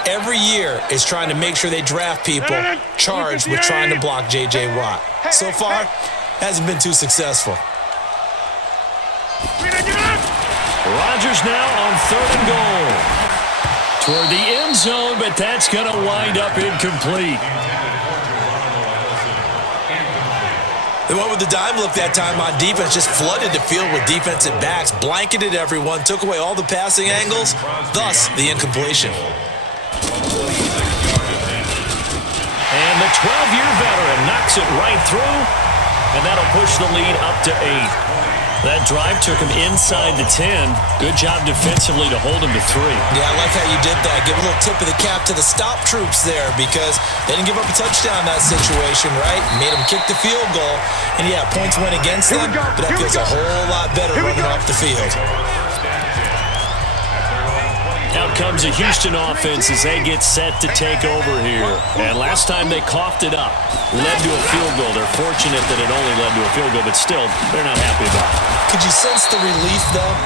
every year, is trying to make sure they draft people charged with trying to block J.J. Watt. So far, hasn't been too successful. Rodgers now on third and goal. Toward the end zone, but that's going to wind up incomplete. They went with the dime look that time on defense, just flooded the field with defensive backs, blanketed everyone, took away all the passing angles, thus the incompletion. And And the 12-year veteran knocks it right through, and that'll push the lead up to 8. That drive took him inside the 10. Good job defensively to hold him to 3. Yeah, I like how you did that. Give a little tip of the cap to the stop troops there because they didn't give up a touchdown in that situation, right? Made them kick the field goal. And, yeah, points went against them, but that feels a whole lot better running off the field. Out comes the Houston offense as they get set to take over here. And last time they coughed it up, led to a field goal. They're fortunate that it only led to a field goal, but still, they're not happy about it. Could you sense the relief, though,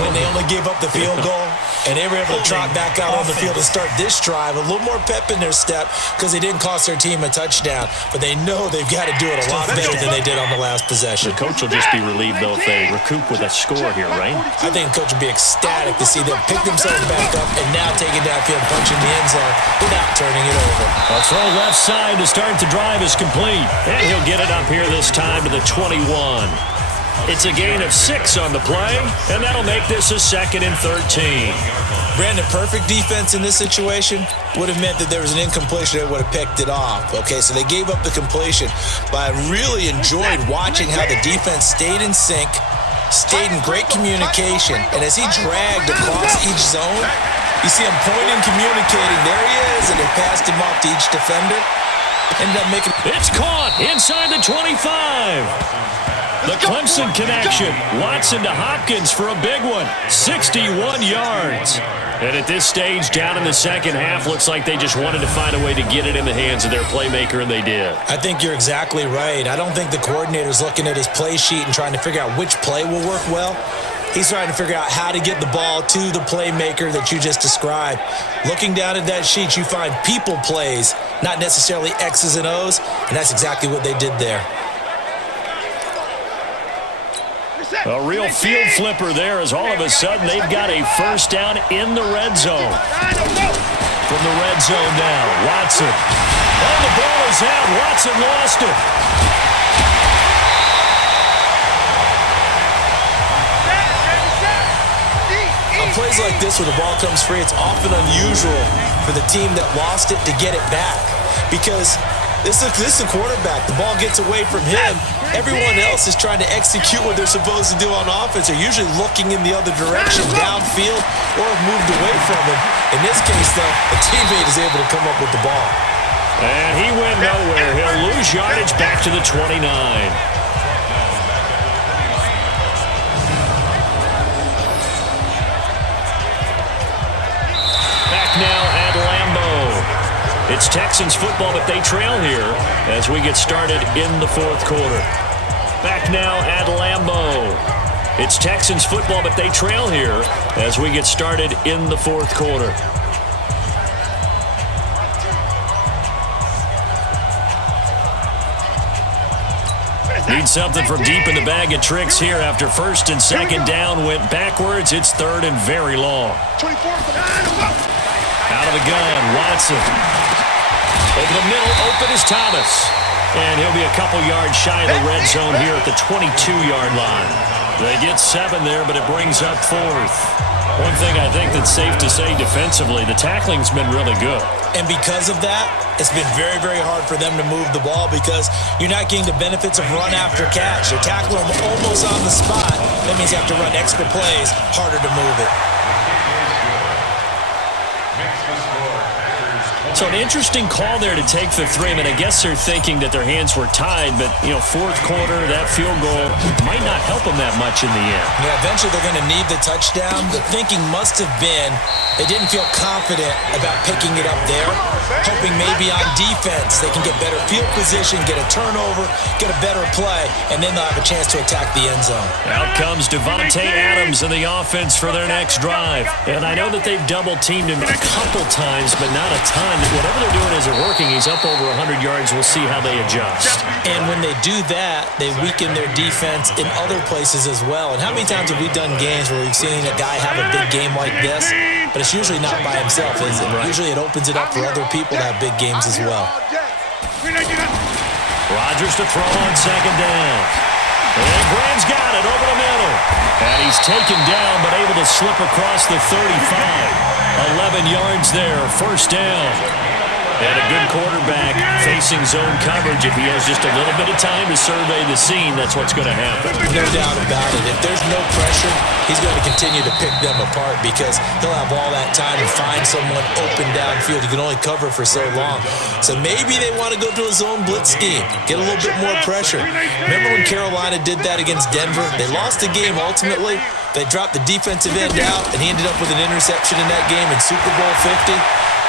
when they only gave up the field goal and they were able to trot back out on the field and start this drive? A little more pep in their step because they didn't cost their team a touchdown, but they know they've got to do it a lot better than they did on the last possession. The coach will just be relieved, though, if they recoup with a score here, right? I think the coach would be ecstatic to see them pick themselves back up and now take it downfield, punching the end zone without turning it over. A throw left side to start the drive is complete, and he'll get it up here this time to the 21. It's a gain of 6 on the play, and that'll make this a 2nd and 13. Brandon, perfect defense in this situation would have meant that there was an incompletion that would have picked it off. Okay, so they gave up the completion, but I really enjoyed watching how the defense stayed in sync, stayed in great communication, and as he dragged across each zone, you see him pointing, communicating. There he is, and they passed him off to each defender. Ended up making... It's caught inside the 25. The Clemson connection. Watson to Hopkins for a big one. 61 yards. And at this stage, down in the second half, looks like they just wanted to find a way to get it in the hands of their playmaker, and they did. I think you're exactly right. I don't think the coordinator's looking at his play sheet and trying to figure out which play will work well. He's trying to figure out how to get the ball to the playmaker that you just described. Looking down at that sheet, you find people plays, not necessarily X's and O's, and that's exactly what they did there. A real field flipper there as all of a sudden they've got a first down in the red zone. From the red zone now, Watson. Oh, the ball is out. Watson lost it. On plays like this where the ball comes free, it's often unusual for the team that lost it to get it back because this is a quarterback. The ball gets away from him. Everyone else is trying to execute what they're supposed to do on offense. They're usually looking in the other direction, downfield, or have moved away from him. In this case, though, a teammate is able to come up with the ball. And he went nowhere. He'll lose yardage back to the 29. Back now at Lambeau. It's Texans football, but they trail here as we get started in the fourth quarter. Back now at Lambeau. It's Texans football, but they trail here as we get started in the fourth quarter. Need something from deep in the bag of tricks here after first and second down went backwards. It's third and very long. Out of the gun, Watson. Over the middle, open is Thomas. And he'll be a couple yards shy of the red zone here at the 22-yard line. They get 7 there, but it brings up 4th. One thing I think that's safe to say defensively, the tackling's been really good. And because of that, it's been very, very hard for them to move the ball because you're not getting the benefits of run after catch. You're tackling them almost on the spot. That means you have to run extra plays, harder to move it. So an interesting call there to take the 3. I mean, I guess they're thinking that their hands were tied, but, fourth quarter, that field goal might not help them that much in the end. Yeah, eventually they're going to need the touchdown. The thinking must have been they didn't feel confident about picking it up there, hoping maybe on defense they can get better field position, get a turnover, get a better play, and then they'll have a chance to attack the end zone. Out comes Devontae Adams in the offense for their next drive. And I know that they've double-teamed him a couple times, but not a ton. Whatever they're doing isn't working. He's up over 100 yards. We'll see how they adjust. And when they do that, they weaken their defense in other places as well. And how many times have we done games where we've seen a guy have a big game like this, but it's usually not by himself, is it? Right. Usually it opens it up for other people to have big games as well. Rodgers to throw on second down. And Graham's got it over the middle. And he's taken down, but able to slip across the 35. 11 yards there, first down. And a good quarterback facing zone coverage. If he has just a little bit of time to survey the scene, that's what's going to happen. No doubt about it. If there's no pressure, he's going to continue to pick them apart because he'll have all that time to find someone open downfield. He can only cover for so long. So maybe they want to go to a zone blitz scheme, get a little bit more pressure. Remember when Carolina did that against Denver? They lost the game ultimately. They dropped the defensive end out, and he ended up with an interception in that game in Super Bowl 50.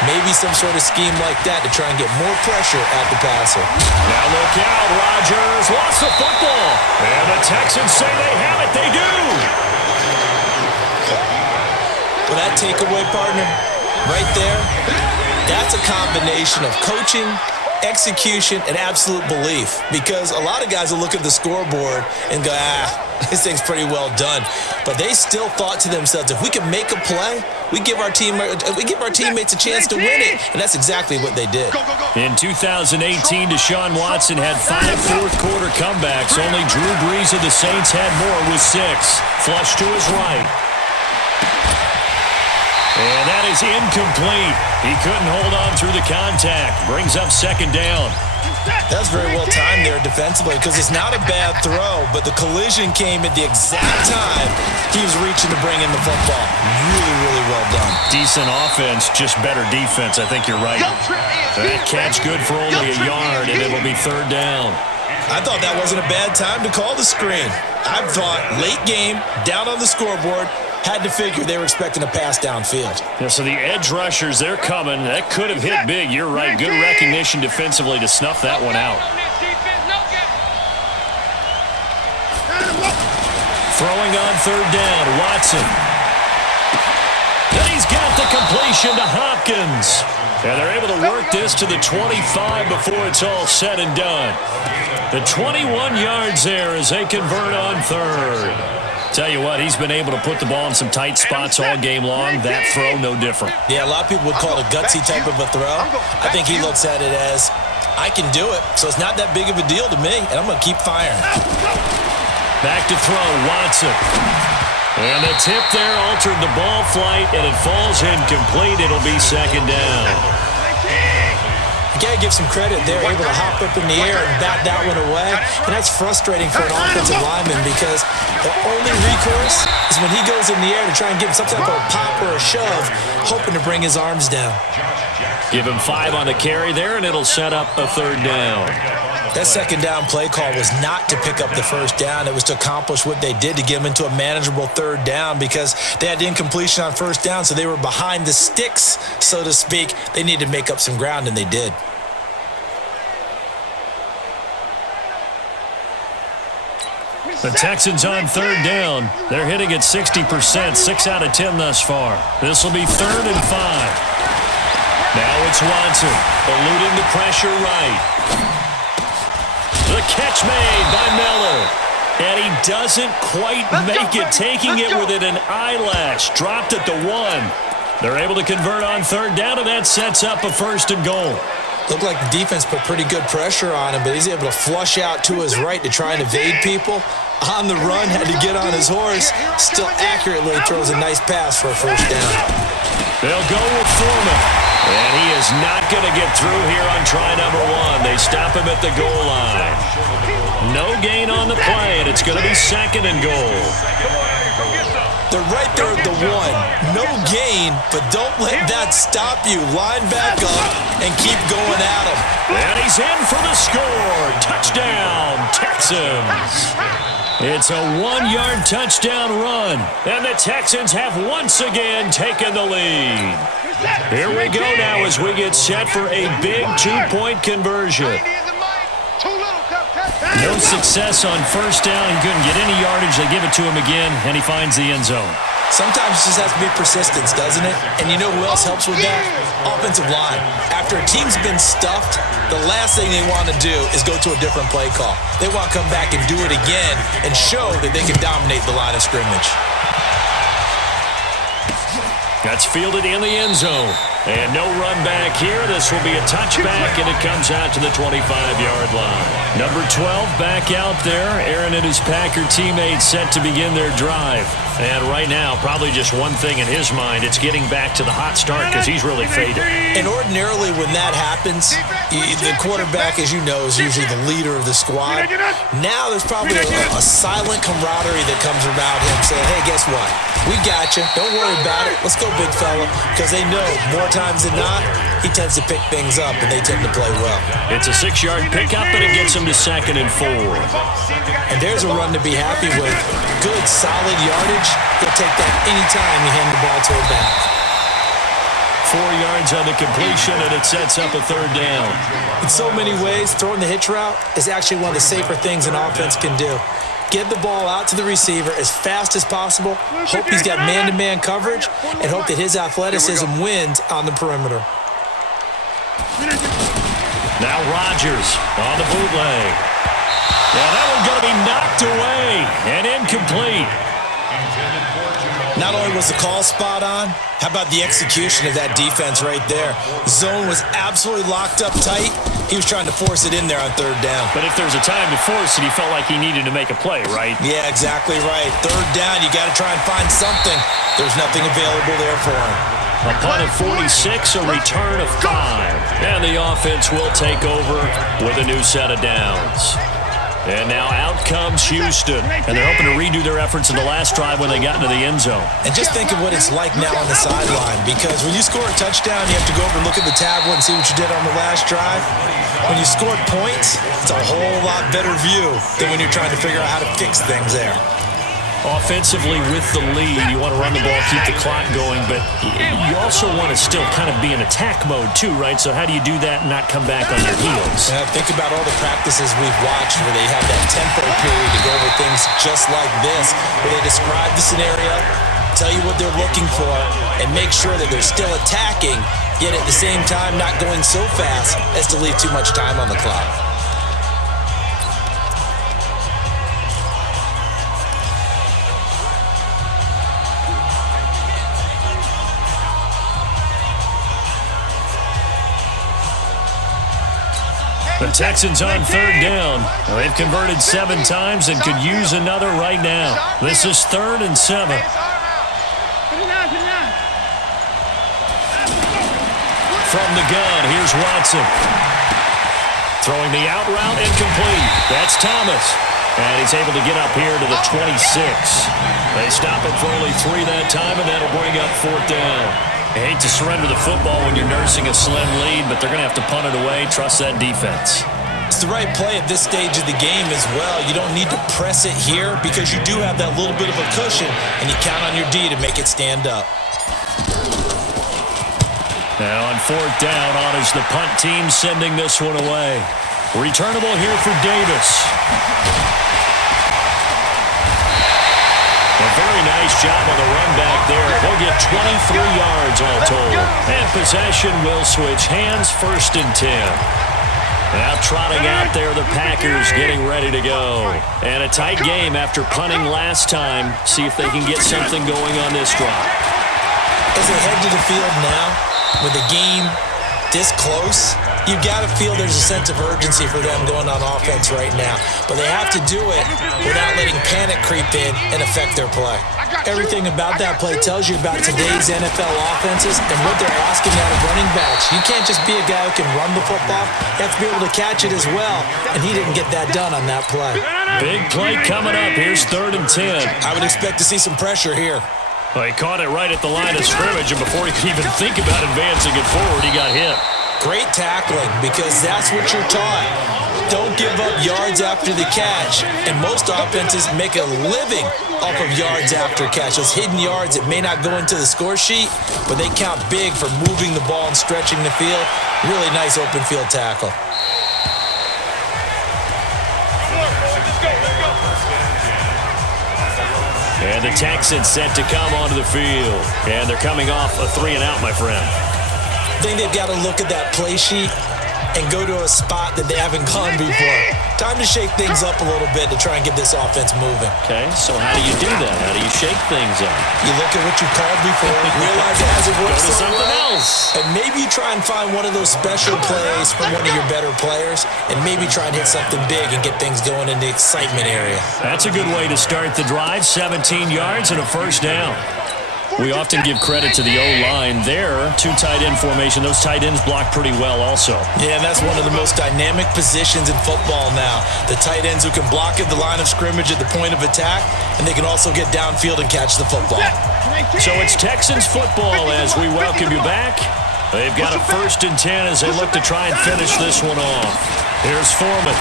Maybe some sort of scheme like that to try and get more pressure at the passer. Now look out, Rodgers lost the football. And the Texans say they have it. They do. Well, that takeaway, partner, right there, that's a combination of coaching, execution, and absolute belief. Because a lot of guys will look at the scoreboard and go, this thing's pretty well done. But they still thought to themselves, if we can make a play, we give our teammates a chance to win it. And that's exactly what they did. In 2018, Deshaun Watson had 5 fourth-quarter comebacks. Only Drew Brees of the Saints had more with 6. Flush to his right. And that is incomplete. He couldn't hold on through the contact. Brings up second down. That's very well timed there defensively because it's not a bad throw, but the collision came at the exact time he was reaching to bring in the football. Really, really well done. Decent offense, just better defense. I think you're right. That catch good for only a yard, and it'll be third down. I thought that wasn't a bad time to call the screen. I thought late game, down on the scoreboard, had to figure they were expecting a pass downfield. Yeah, so the edge rushers, they're coming. That could have hit big. You're right. Good recognition defensively to snuff that one out. Throwing on third down, Watson. And he's got the completion to Hopkins. And they're able to work this to the 25 before it's all said and done. The 21 yards there as they convert on third. Tell you what, he's been able to put the ball in some tight spots all game long. That throw, no different. Yeah, a lot of people would call it a gutsy type of a throw. I think he looks at it as, I can do it, so it's not that big of a deal to me, and I'm going to keep firing. Back to throw, Watson. And the tip there altered the ball flight, and it falls incomplete. It'll be second down. You got to give some credit. They're able to hop up in the air and bat that one away. And that's frustrating for an offensive lineman because the only recourse is when he goes in the air to try and give him some type of a pop or a shove, hoping to bring his arms down. Give him 5 on the carry there, and it'll set up a third down. That second down play call was not to pick up the first down. It was to accomplish what they did to get them into a manageable third down because they had the incompletion on first down, so they were behind the sticks, so to speak. They needed to make up some ground, and they did. The Texans on third down. They're hitting at 60%, 6 out of 10 thus far. This will be 3rd and 5. Now it's Watson, eluding the pressure right. The catch made by Miller. And he doesn't quite make it, taking it within an eyelash. Dropped at the 1. They're able to convert on third down, and that sets up a 1st and goal. Looked like the defense put pretty good pressure on him, but he's able to flush out to his right to try and evade people. On the run, had to get on his horse. Still accurately throws a nice pass for a 1st down. They'll go with Foreman. And he is not going to get through here on try number 1. They stop him at the goal line. No gain on the play, and it's going to be 2nd and goal. They're right there at the 1. No gain, but don't let that stop you. Line back up and keep going at him. And he's in for the score. Touchdown, Texans. It's a 1-yard touchdown run, and the Texans have once again taken the lead. Here we go now as we get set for a big 2-point conversion. No success on first down. He couldn't get any yardage. They give it to him again, and he finds the end zone. Sometimes it just has to be persistence, doesn't it? And you know who else helps with that? Offensive line. After a team's been stuffed, the last thing they want to do is go to a different play call. They want to come back and do it again and show that they can dominate the line of scrimmage. That's fielded in the end zone. And no run back here. This will be a touchback, and it comes out to the 25-yard line. Number 12 back out there. Aaron and his Packer teammates set to begin their drive. And right now, probably just one thing in his mind. It's getting back to the hot start because he's really faded. And ordinarily when that happens, the quarterback, as you know, is usually the leader of the squad. Now there's probably a silent camaraderie that comes around him saying, hey, guess what? We got you. Don't worry about it. Let's go, big fella. Because they know more times than not, he tends to pick things up, and they tend to play well. It's a 6-yard pickup, and it gets him to 2nd and 4. And there's a run to be happy with. Good, solid yardage. He'll take that anytime you hand the ball to a back. 4 yards on the completion, and it sets up a 3rd down. In so many ways, throwing the hitch route is actually one of the safer things an offense can do. Get the ball out to the receiver as fast as possible, hope he's got man-to-man coverage, and hope that his athleticism wins on the perimeter. Now Rodgers on the bootleg. Now that one's going to be knocked away and incomplete. Not only was the call spot on, how about the execution of that defense right there? Zone was absolutely locked up tight. He was trying to force it in there on 3rd down. But if there's a time to force it, he felt like he needed to make a play, right? Yeah, exactly right. 3rd down, you got to try and find something. There's nothing available there for him. A punt of 46, a return of 5. And the offense will take over with a new set of downs. And now out comes Houston. And they're hoping to redo their efforts in the last drive when they got into the end zone. And just think of what it's like now on the sideline, because when you score a touchdown, you have to go over and look at the tablet and see what you did on the last drive. When you scored points, it's a whole lot better view than when you're trying to figure out how to fix things there. Offensively with the lead, you want to run the ball, keep the clock going, but you also want to still kind of be in attack mode too, right? So how do you do that and not come back on your heels? Think about all the practices we've watched where they have that tempo period to go over things just like this, where they describe the scenario, tell you what they're looking for, and make sure that they're still attacking, yet at the same time not going so fast as to leave too much time on the clock. The Texans on 3rd down. They've converted 7 times and could use another right now. This is 3rd and 7. From the gun, here's Watson. Throwing the out route incomplete. That's Thomas. And he's able to get up here to the 26. They stop it for only 3 that time, and that'll bring up 4th down. I hate to surrender the football when you're nursing a slim lead, but they're going to have to punt it away. Trust that defense. It's the right play at this stage of the game as well. You don't need to press it here because you do have that little bit of a cushion, and you count on your D to make it stand up. Now on 4th down, on is the punt team sending this one away. Returnable here for Davis. A very nice job on the run back there. They'll get 23 yards all told. And possession will switch hands, 1st and 10. Now trotting out there, the Packers getting ready to go. And a tight game after punting last time. See if they can get something going on this drive. As they head to the field now, with the game this close, you've got to feel there's a sense of urgency for them going on offense right now. But they have to do it without letting panic creep in and affect their play. Everything about that play tells you about today's NFL offenses and what they're asking out of running backs. You can't just be a guy who can run the football. You have to be able to catch it as well, and he didn't get that done on that play. Big play coming up. Here's 3rd and 10. I would expect to see some pressure here. Well, he caught it right at the line of scrimmage, and before he could even think about advancing it forward, he got hit. Great tackling, because that's what you're taught. Don't give up yards after the catch. And most offenses make a living off of yards after catch. Those hidden yards that may not go into the score sheet, but they count big for moving the ball and stretching the field. Really nice open field tackle. And the Texans set to come onto the field. And they're coming off a 3-and-out, my friend. I think they've got to look at that play sheet and go to a spot that they haven't gone before. Time to shake things up a little bit to try and get this offense moving. Okay, so how do you do that? How do you shake things up? You look at what you called before, realize it hasn't worked Go to so something well, else. And maybe you try and find one of those special plays from one of your better players, and maybe try and hit something big and get things going in the excitement area. That's a good way to start the drive. 17 yards and a first down. We often give credit to the O-line there. Two tight end formation. Those tight ends block pretty well also. Yeah, and that's one of the most dynamic positions in football now. The tight ends who can block at the line of scrimmage at the point of attack, and they can also get downfield and catch the football. So it's Texans football as we welcome you back. They've got a 1st and 10 as they look to try and finish this one off. Here's Foreman.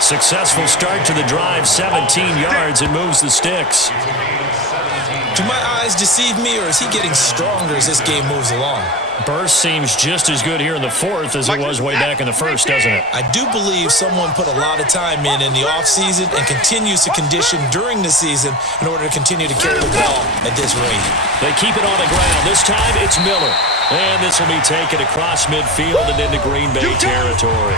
Successful start to the drive, 17 yards, and moves the sticks. Do my eyes deceive me, or is he getting stronger as this game moves along? Burst seems just as good here in the 4th as it was way back in the 1st, doesn't it? I do believe someone put a lot of time in the offseason and continues to condition during the season in order to continue to carry the ball at this rate. They keep it on the ground. This time it's Miller. And this will be taken across midfield and into Green Bay territory.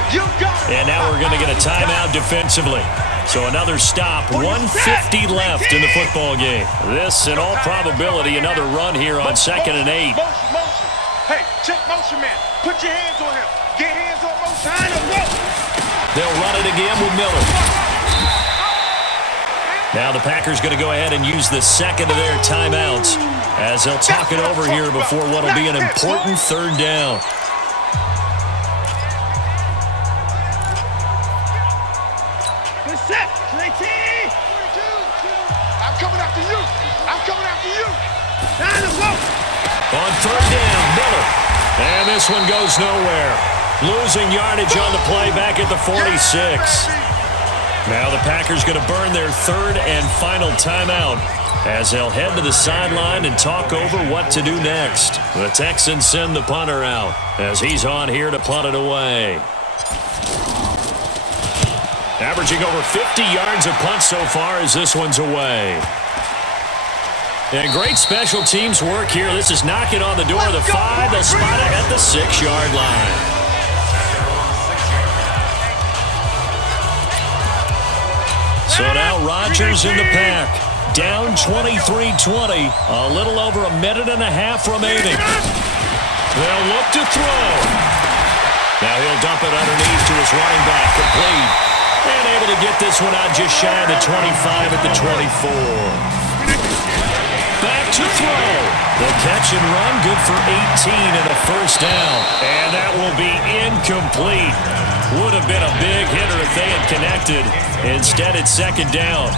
And now we're going to get a timeout defensively. So another stop, 1:50 left in the football game. This, in all probability, another run here on 2nd and 8. Motion. Hey, check motion, man. Put your hands on him. Get hands on motion. They'll run it again with Miller. Now the Packers going to go ahead and use the second of their timeouts as they'll talk it over here before what will be an important 3rd down. Good set. I'm coming after you. Time to go. On 3rd down, Miller. And this one goes nowhere. Losing yardage on the play back at the 46. Now the Packers going to burn their 3rd and final timeout as they'll head to the sideline and talk over what to do next. The Texans send the punter out as he's on here to punt it away. Averaging over 50 yards a punt so far as this one's away. And great special teams work here. This is knocking on the door of the 5. They'll spot it at the 6-yard line. So now Rodgers in the pack. Down 23-20. A little over a minute and a half remaining. They'll look to throw. Now he'll dump it underneath to his running back. Complete. And able to get this one out just shy of the 25 at the 24. Back to throw. The catch and run, good for 18 and a first down. And that will be incomplete. Would have been a big hitter if they had connected. Instead, it's 2nd down.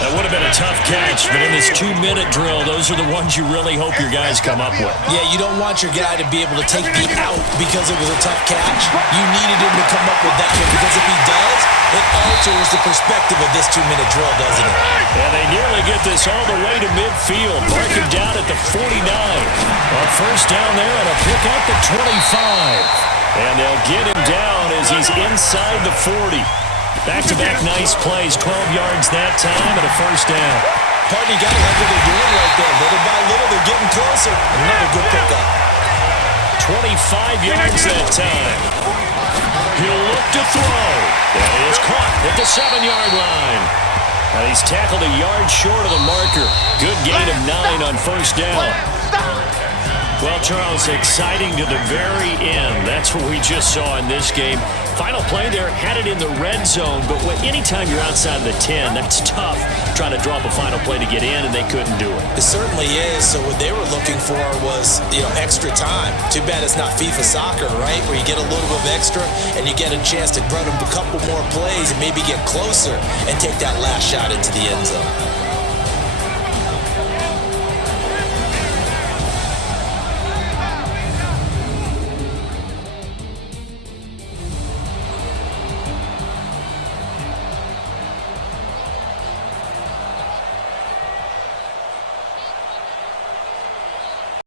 That would have been a tough catch, but in this 2-minute drill, those are the ones you really hope your guys come up with. Yeah, you don't want your guy to be able to take the out because it was a tough catch. You needed him to come up with that one because if he does, it alters the perspective of this 2-minute drill, doesn't it? And they nearly get this all the way to midfield. Mark him down at the 49. A first down there and a pick up the 25. And they'll get him down as he's inside the 40. Back-to-back nice plays, 12 yards that time and a first down. Partner, you got to like what they're doing right there. Little by little, they're getting closer. Another good pickup. 25 yards that time. He'll look to throw. That is caught at the 7-yard line. And he's tackled a yard short of the marker. Good gain of 9 on first down. Well, Charles, exciting to the very end. That's what we just saw in this game. Final play there, had it in the red zone, but anytime you're outside of the 10, that's tough trying to drop a final play to get in, and they couldn't do it. It certainly is. So what they were looking for was, extra time. Too bad it's not FIFA soccer, right, where you get a little bit of extra and you get a chance to run a couple more plays and maybe get closer and take that last shot into the end zone.